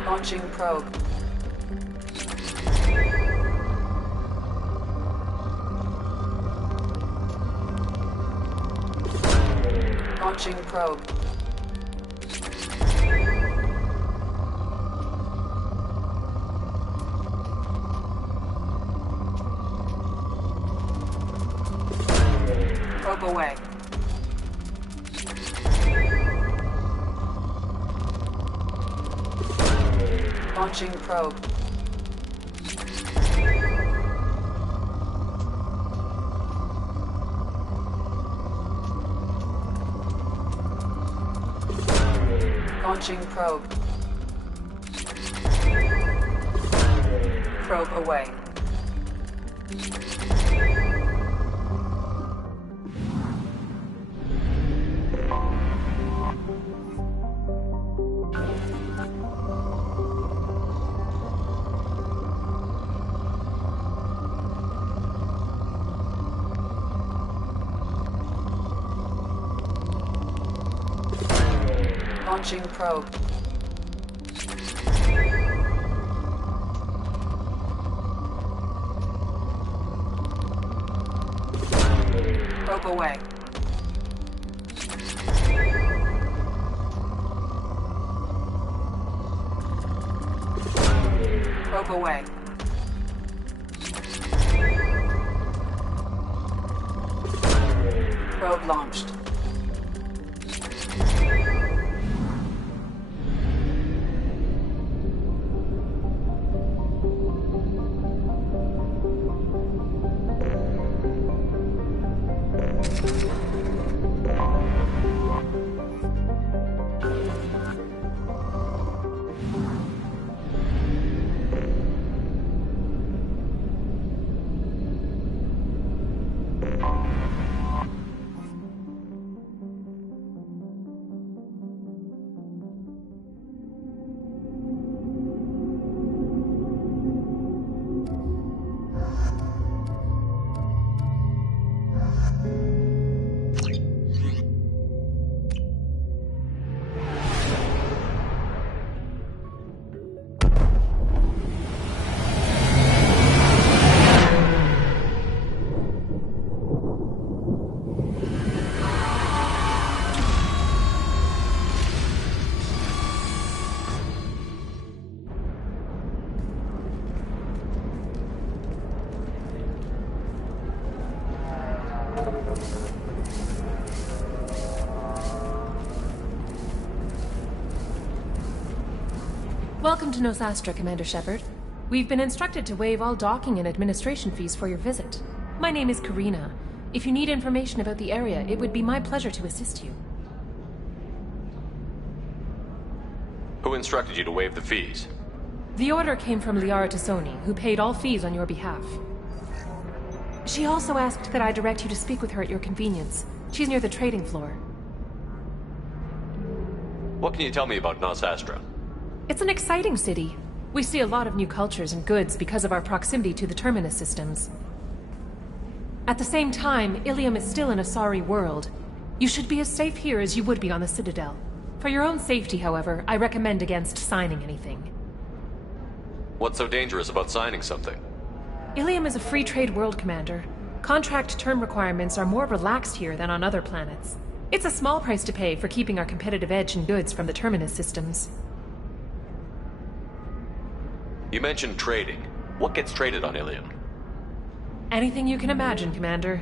Launching probe. Launching probe. Probe away. Launching probe. Launching probe. Probe away. Launching probe. Probe away. Probe away. Probe launched. Welcome to Nosastra, Commander Shepard. We've been instructed to waive all docking and administration fees for your visit. My name is Karina. If you need information about the area, it would be my pleasure to assist you. Who instructed you to waive the fees? The order came from Liara Tassoni, who paid all fees on your behalf. She also asked that I direct you to speak with her at your convenience. She's near the trading floor. What can you tell me about Nosastra? It's an exciting city. We see a lot of new cultures and goods because of our proximity to the Terminus systems. At the same time, Ilium is still an Asari world. You should be as safe here as you would be on the Citadel. For your own safety, however, I recommend against signing anything. What's so dangerous about signing something? Ilium is a free trade world, Commander. Contract term requirements are more relaxed here than on other planets. It's a small price to pay for keeping our competitive edge in goods from the Terminus systems. You mentioned trading. What gets traded on Ilium? Anything you can imagine, Commander.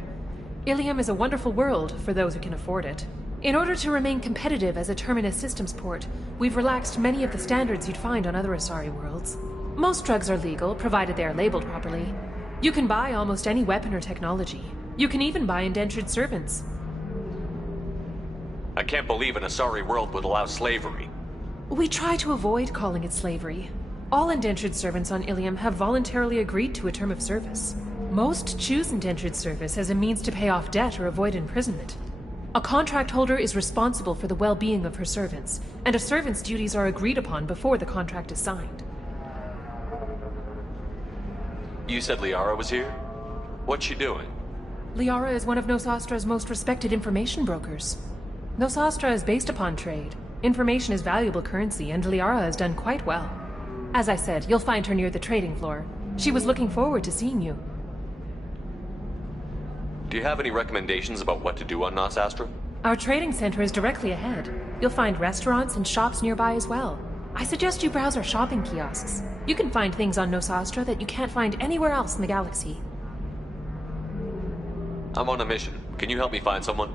Ilium is a wonderful world for those who can afford it. In order to remain competitive as a Terminus systems port, we've relaxed many of the standards you'd find on other Asari worlds. Most drugs are legal, provided they are labeled properly. You can buy almost any weapon or technology. You can even buy indentured servants. I can't believe an Asari world would allow slavery. We try to avoid calling it slavery. All indentured servants on Ilium have voluntarily agreed to a term of service. Most choose indentured service as a means to pay off debt or avoid imprisonment. A contract holder is responsible for the well-being of her servants, and a servant's duties are agreed upon before the contract is signed. You said Liara was here? What's she doing? Liara is one of Nosastra's most respected information brokers. Nosastra is based upon trade. Information is valuable currency, and Liara has done quite well. As I said, you'll find her near the trading floor. She was looking forward to seeing you. Do you have any recommendations about what to do on Nosastra? Our trading center is directly ahead. You'll find restaurants and shops nearby as well. I suggest you browse our shopping kiosks. You can find things on Nosastra that you can't find anywhere else in the galaxy. I'm on a mission. Can you help me find someone?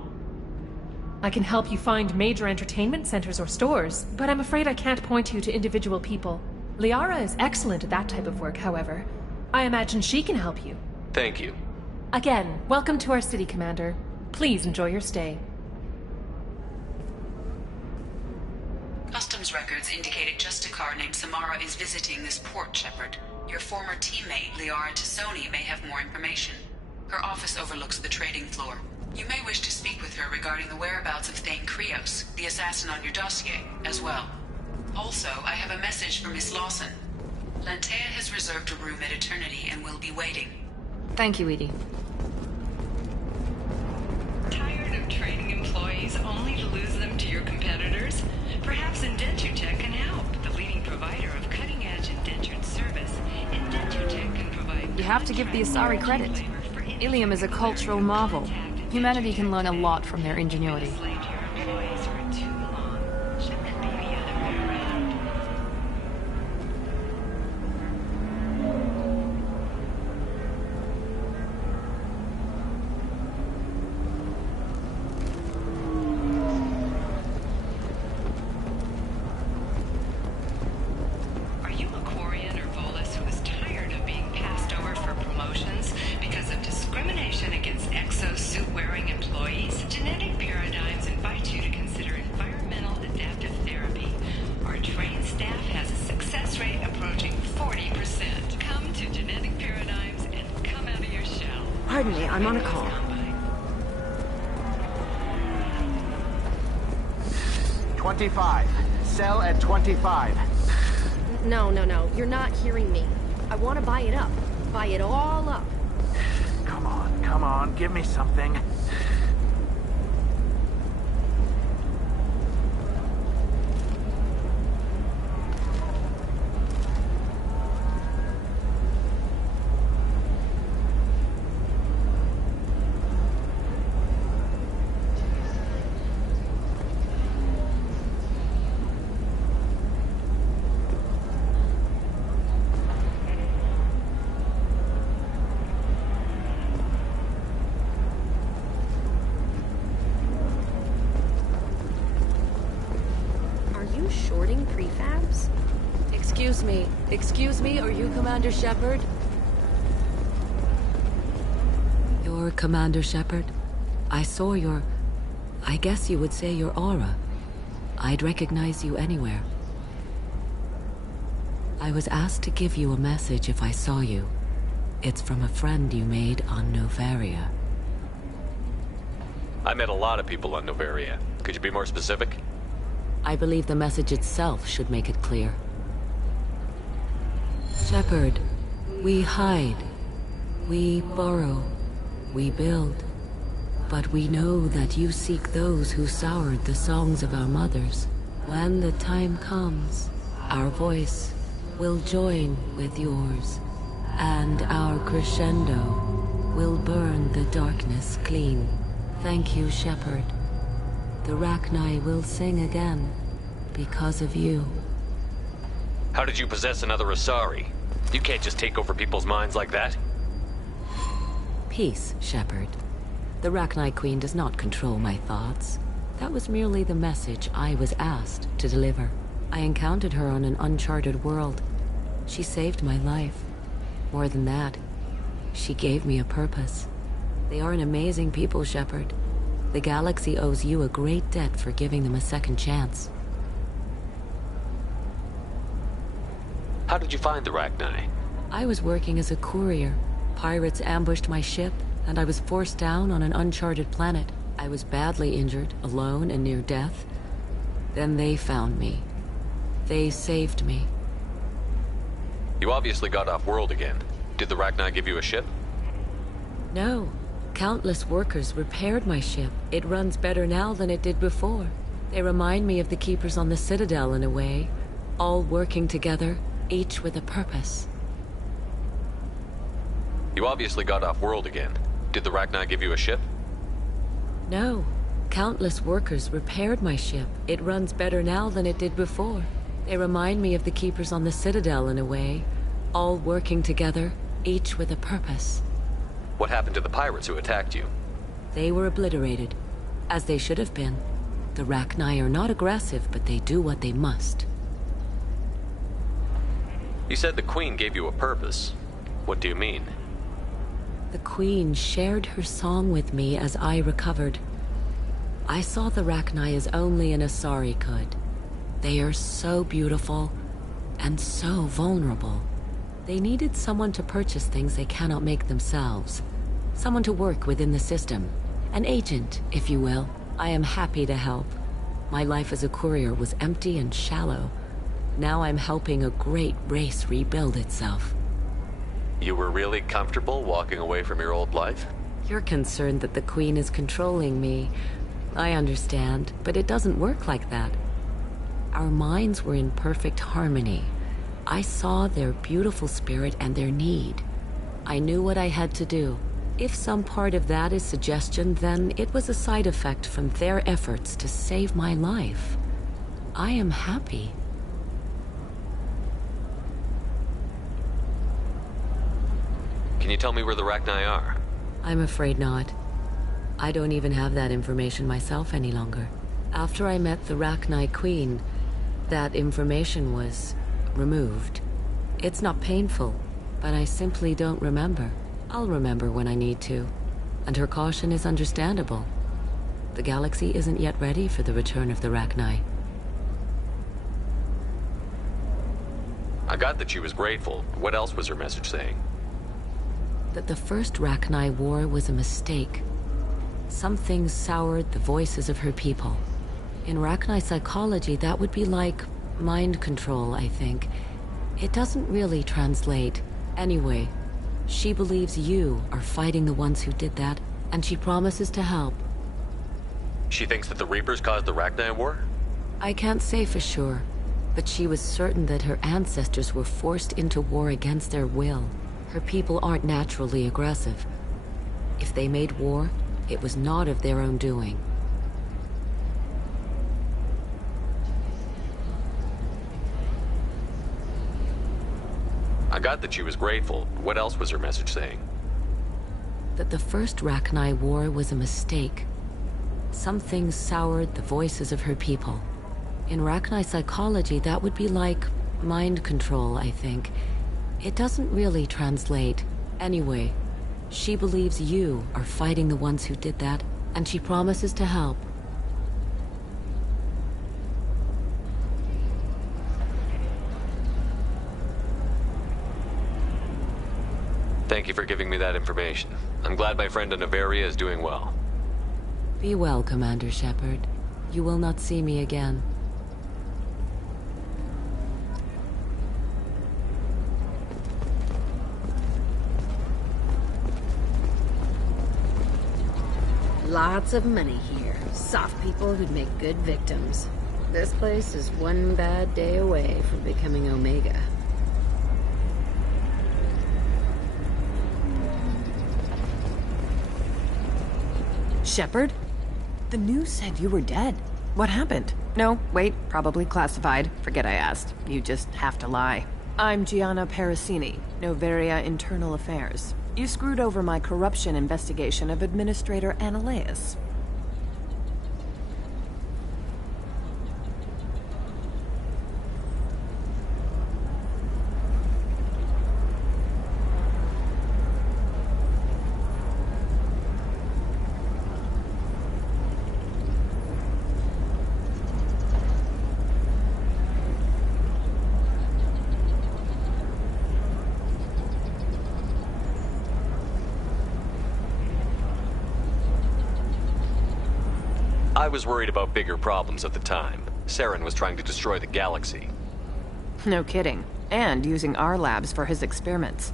I can help you find major entertainment centers or stores, but I'm afraid I can't point you to individual people. Liara is excellent at that type of work, however. I imagine she can help you. Thank you. Again, welcome to our city, Commander. Please enjoy your stay. Customs records indicate a Justicar named Samara is visiting this port, Shepard. Your former teammate, Liara Tassoni, may have more information. Her office overlooks the trading floor. You may wish to speak with her regarding the whereabouts of Thane Krios, the assassin on your dossier, as well. Also, I have a message for Miss Lawson. Lantea has reserved a room at Eternity and will be waiting. Thank you, Edie. Tired of training employees only to lose them to your competitors? Perhaps IndentureTech can help. The leading provider of cutting-edge indentured service, IndentureTech can provide... You have to give the Asari credit. Ilium is a cultural marvel. Humanity can learn a lot from their ingenuity. Pardon me, I'm on a call. Sell at 25. No. You're not hearing me. I want to buy it up. Buy it all up. Come on. Give me something. Excuse me, are you Commander Shepard? You're Commander Shepard? I saw your... I guess you would say your aura. I'd recognize you anywhere. I was asked to give you a message if I saw you. It's from a friend you made on Novaria. I met a lot of people on Novaria. Could you be more specific? I believe the message itself should make it clear. Shepard, we hide. We borrow. We build. But we know that you seek those who soured the songs of our mothers. When the time comes, our voice will join with yours, and our crescendo will burn the darkness clean. Thank you, Shepard. The Rachni will sing again, because of you. How did you possess another Asari? You can't just take over people's minds like that. Peace, Shepard. The Rachni Queen does not control my thoughts. That was merely the message I was asked to deliver. I encountered her on an uncharted world. She saved my life. More than that, she gave me a purpose. They are an amazing people, Shepard. The galaxy owes you a great debt for giving them a second chance. How did you find the Rachni? I was working as a courier. Pirates ambushed my ship, and I was forced down on an uncharted planet. I was badly injured, alone and near death. Then they found me. They saved me. You obviously got off world again. Did the Rachni give you a ship? No. Countless workers repaired my ship. It runs better now than it did before. They remind me of the Keepers on the Citadel in a way. All working together, each with a purpose. You obviously got off world again. Did the Rachni give you a ship? No. Countless workers repaired my ship. It runs better now than it did before. They remind me of the Keepers on the Citadel in a way. All working together, each with a purpose. What happened to the pirates who attacked you? They were obliterated, as they should have been. The Rachni are not aggressive, but they do what they must. You said the Queen gave you a purpose. What do you mean? The Queen shared her song with me as I recovered. I saw the Rachni as only an Asari could. They are so beautiful and so vulnerable. They needed someone to purchase things they cannot make themselves. Someone to work within the system. An agent, if you will. I am happy to help. My life as a courier was empty and shallow. Now I'm helping a great race rebuild itself. You were really comfortable walking away from your old life? You're concerned that the Queen is controlling me. I understand, but it doesn't work like that. Our minds were in perfect harmony. I saw their beautiful spirit and their need. I knew what I had to do. If some part of that is suggestion, then it was a side effect from their efforts to save my life. I am happy. Can you tell me where the Rachni are? I'm afraid not. I don't even have that information myself any longer. After I met the Rachni Queen, that information was removed. It's not painful, but I simply don't remember. I'll remember when I need to, and her caution is understandable. The galaxy isn't yet ready for the return of the Rachni. I got that she was grateful. What else was her message saying? That the first Rachni war was a mistake. Something soured the voices of her people. In Rachni psychology, that would be like mind control, I think. It doesn't really translate. Anyway, she believes you are fighting the ones who did that, and she promises to help. She thinks that the Reapers caused the Rachni war? I can't say for sure, but she was certain that her ancestors were forced into war against their will. Her people aren't naturally aggressive. If they made war, it was not of their own doing. I got that she was grateful. What else was her message saying? That the first Rachni war was a mistake. Something soured the voices of her people. In Rachni psychology, that would be like Mind control, I think. It doesn't really translate. Anyway, she believes you are fighting the ones who did that, and she promises to help. Thank you for giving me that information. I'm glad my friend in Neveria is doing well. Be well, Commander Shepard. You will not see me again. Lots of money here. Soft people who'd make good victims. This place is one bad day away from becoming Omega. Shepard? The news said you were dead. What happened? No, wait, probably classified. Forget I asked. You just have to lie. I'm Gianna Parasini, Noveria Internal Affairs. You screwed over my corruption investigation of Administrator Annaleus. I was worried about bigger problems at the time. Saren was trying to destroy the galaxy. No kidding. And using our labs for his experiments.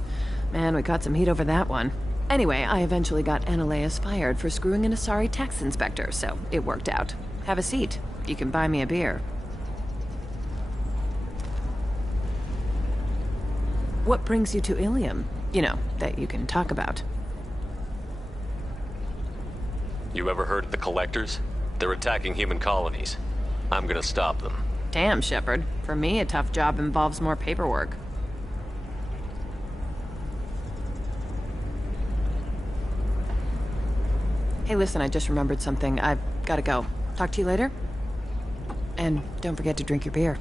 Man, we caught some heat over that one. Anyway, I eventually got Annaleus fired for screwing an Asari tax inspector, so it worked out. Have a seat. You can buy me a beer. What brings you to Ilium? You know, that you can talk about. You ever heard of the Collectors? They're attacking human colonies. I'm gonna stop them. Damn, Shepard. For me, a tough job involves more paperwork. Hey, listen, I just remembered something. I've gotta go. Talk to you later? And don't forget to drink your beer.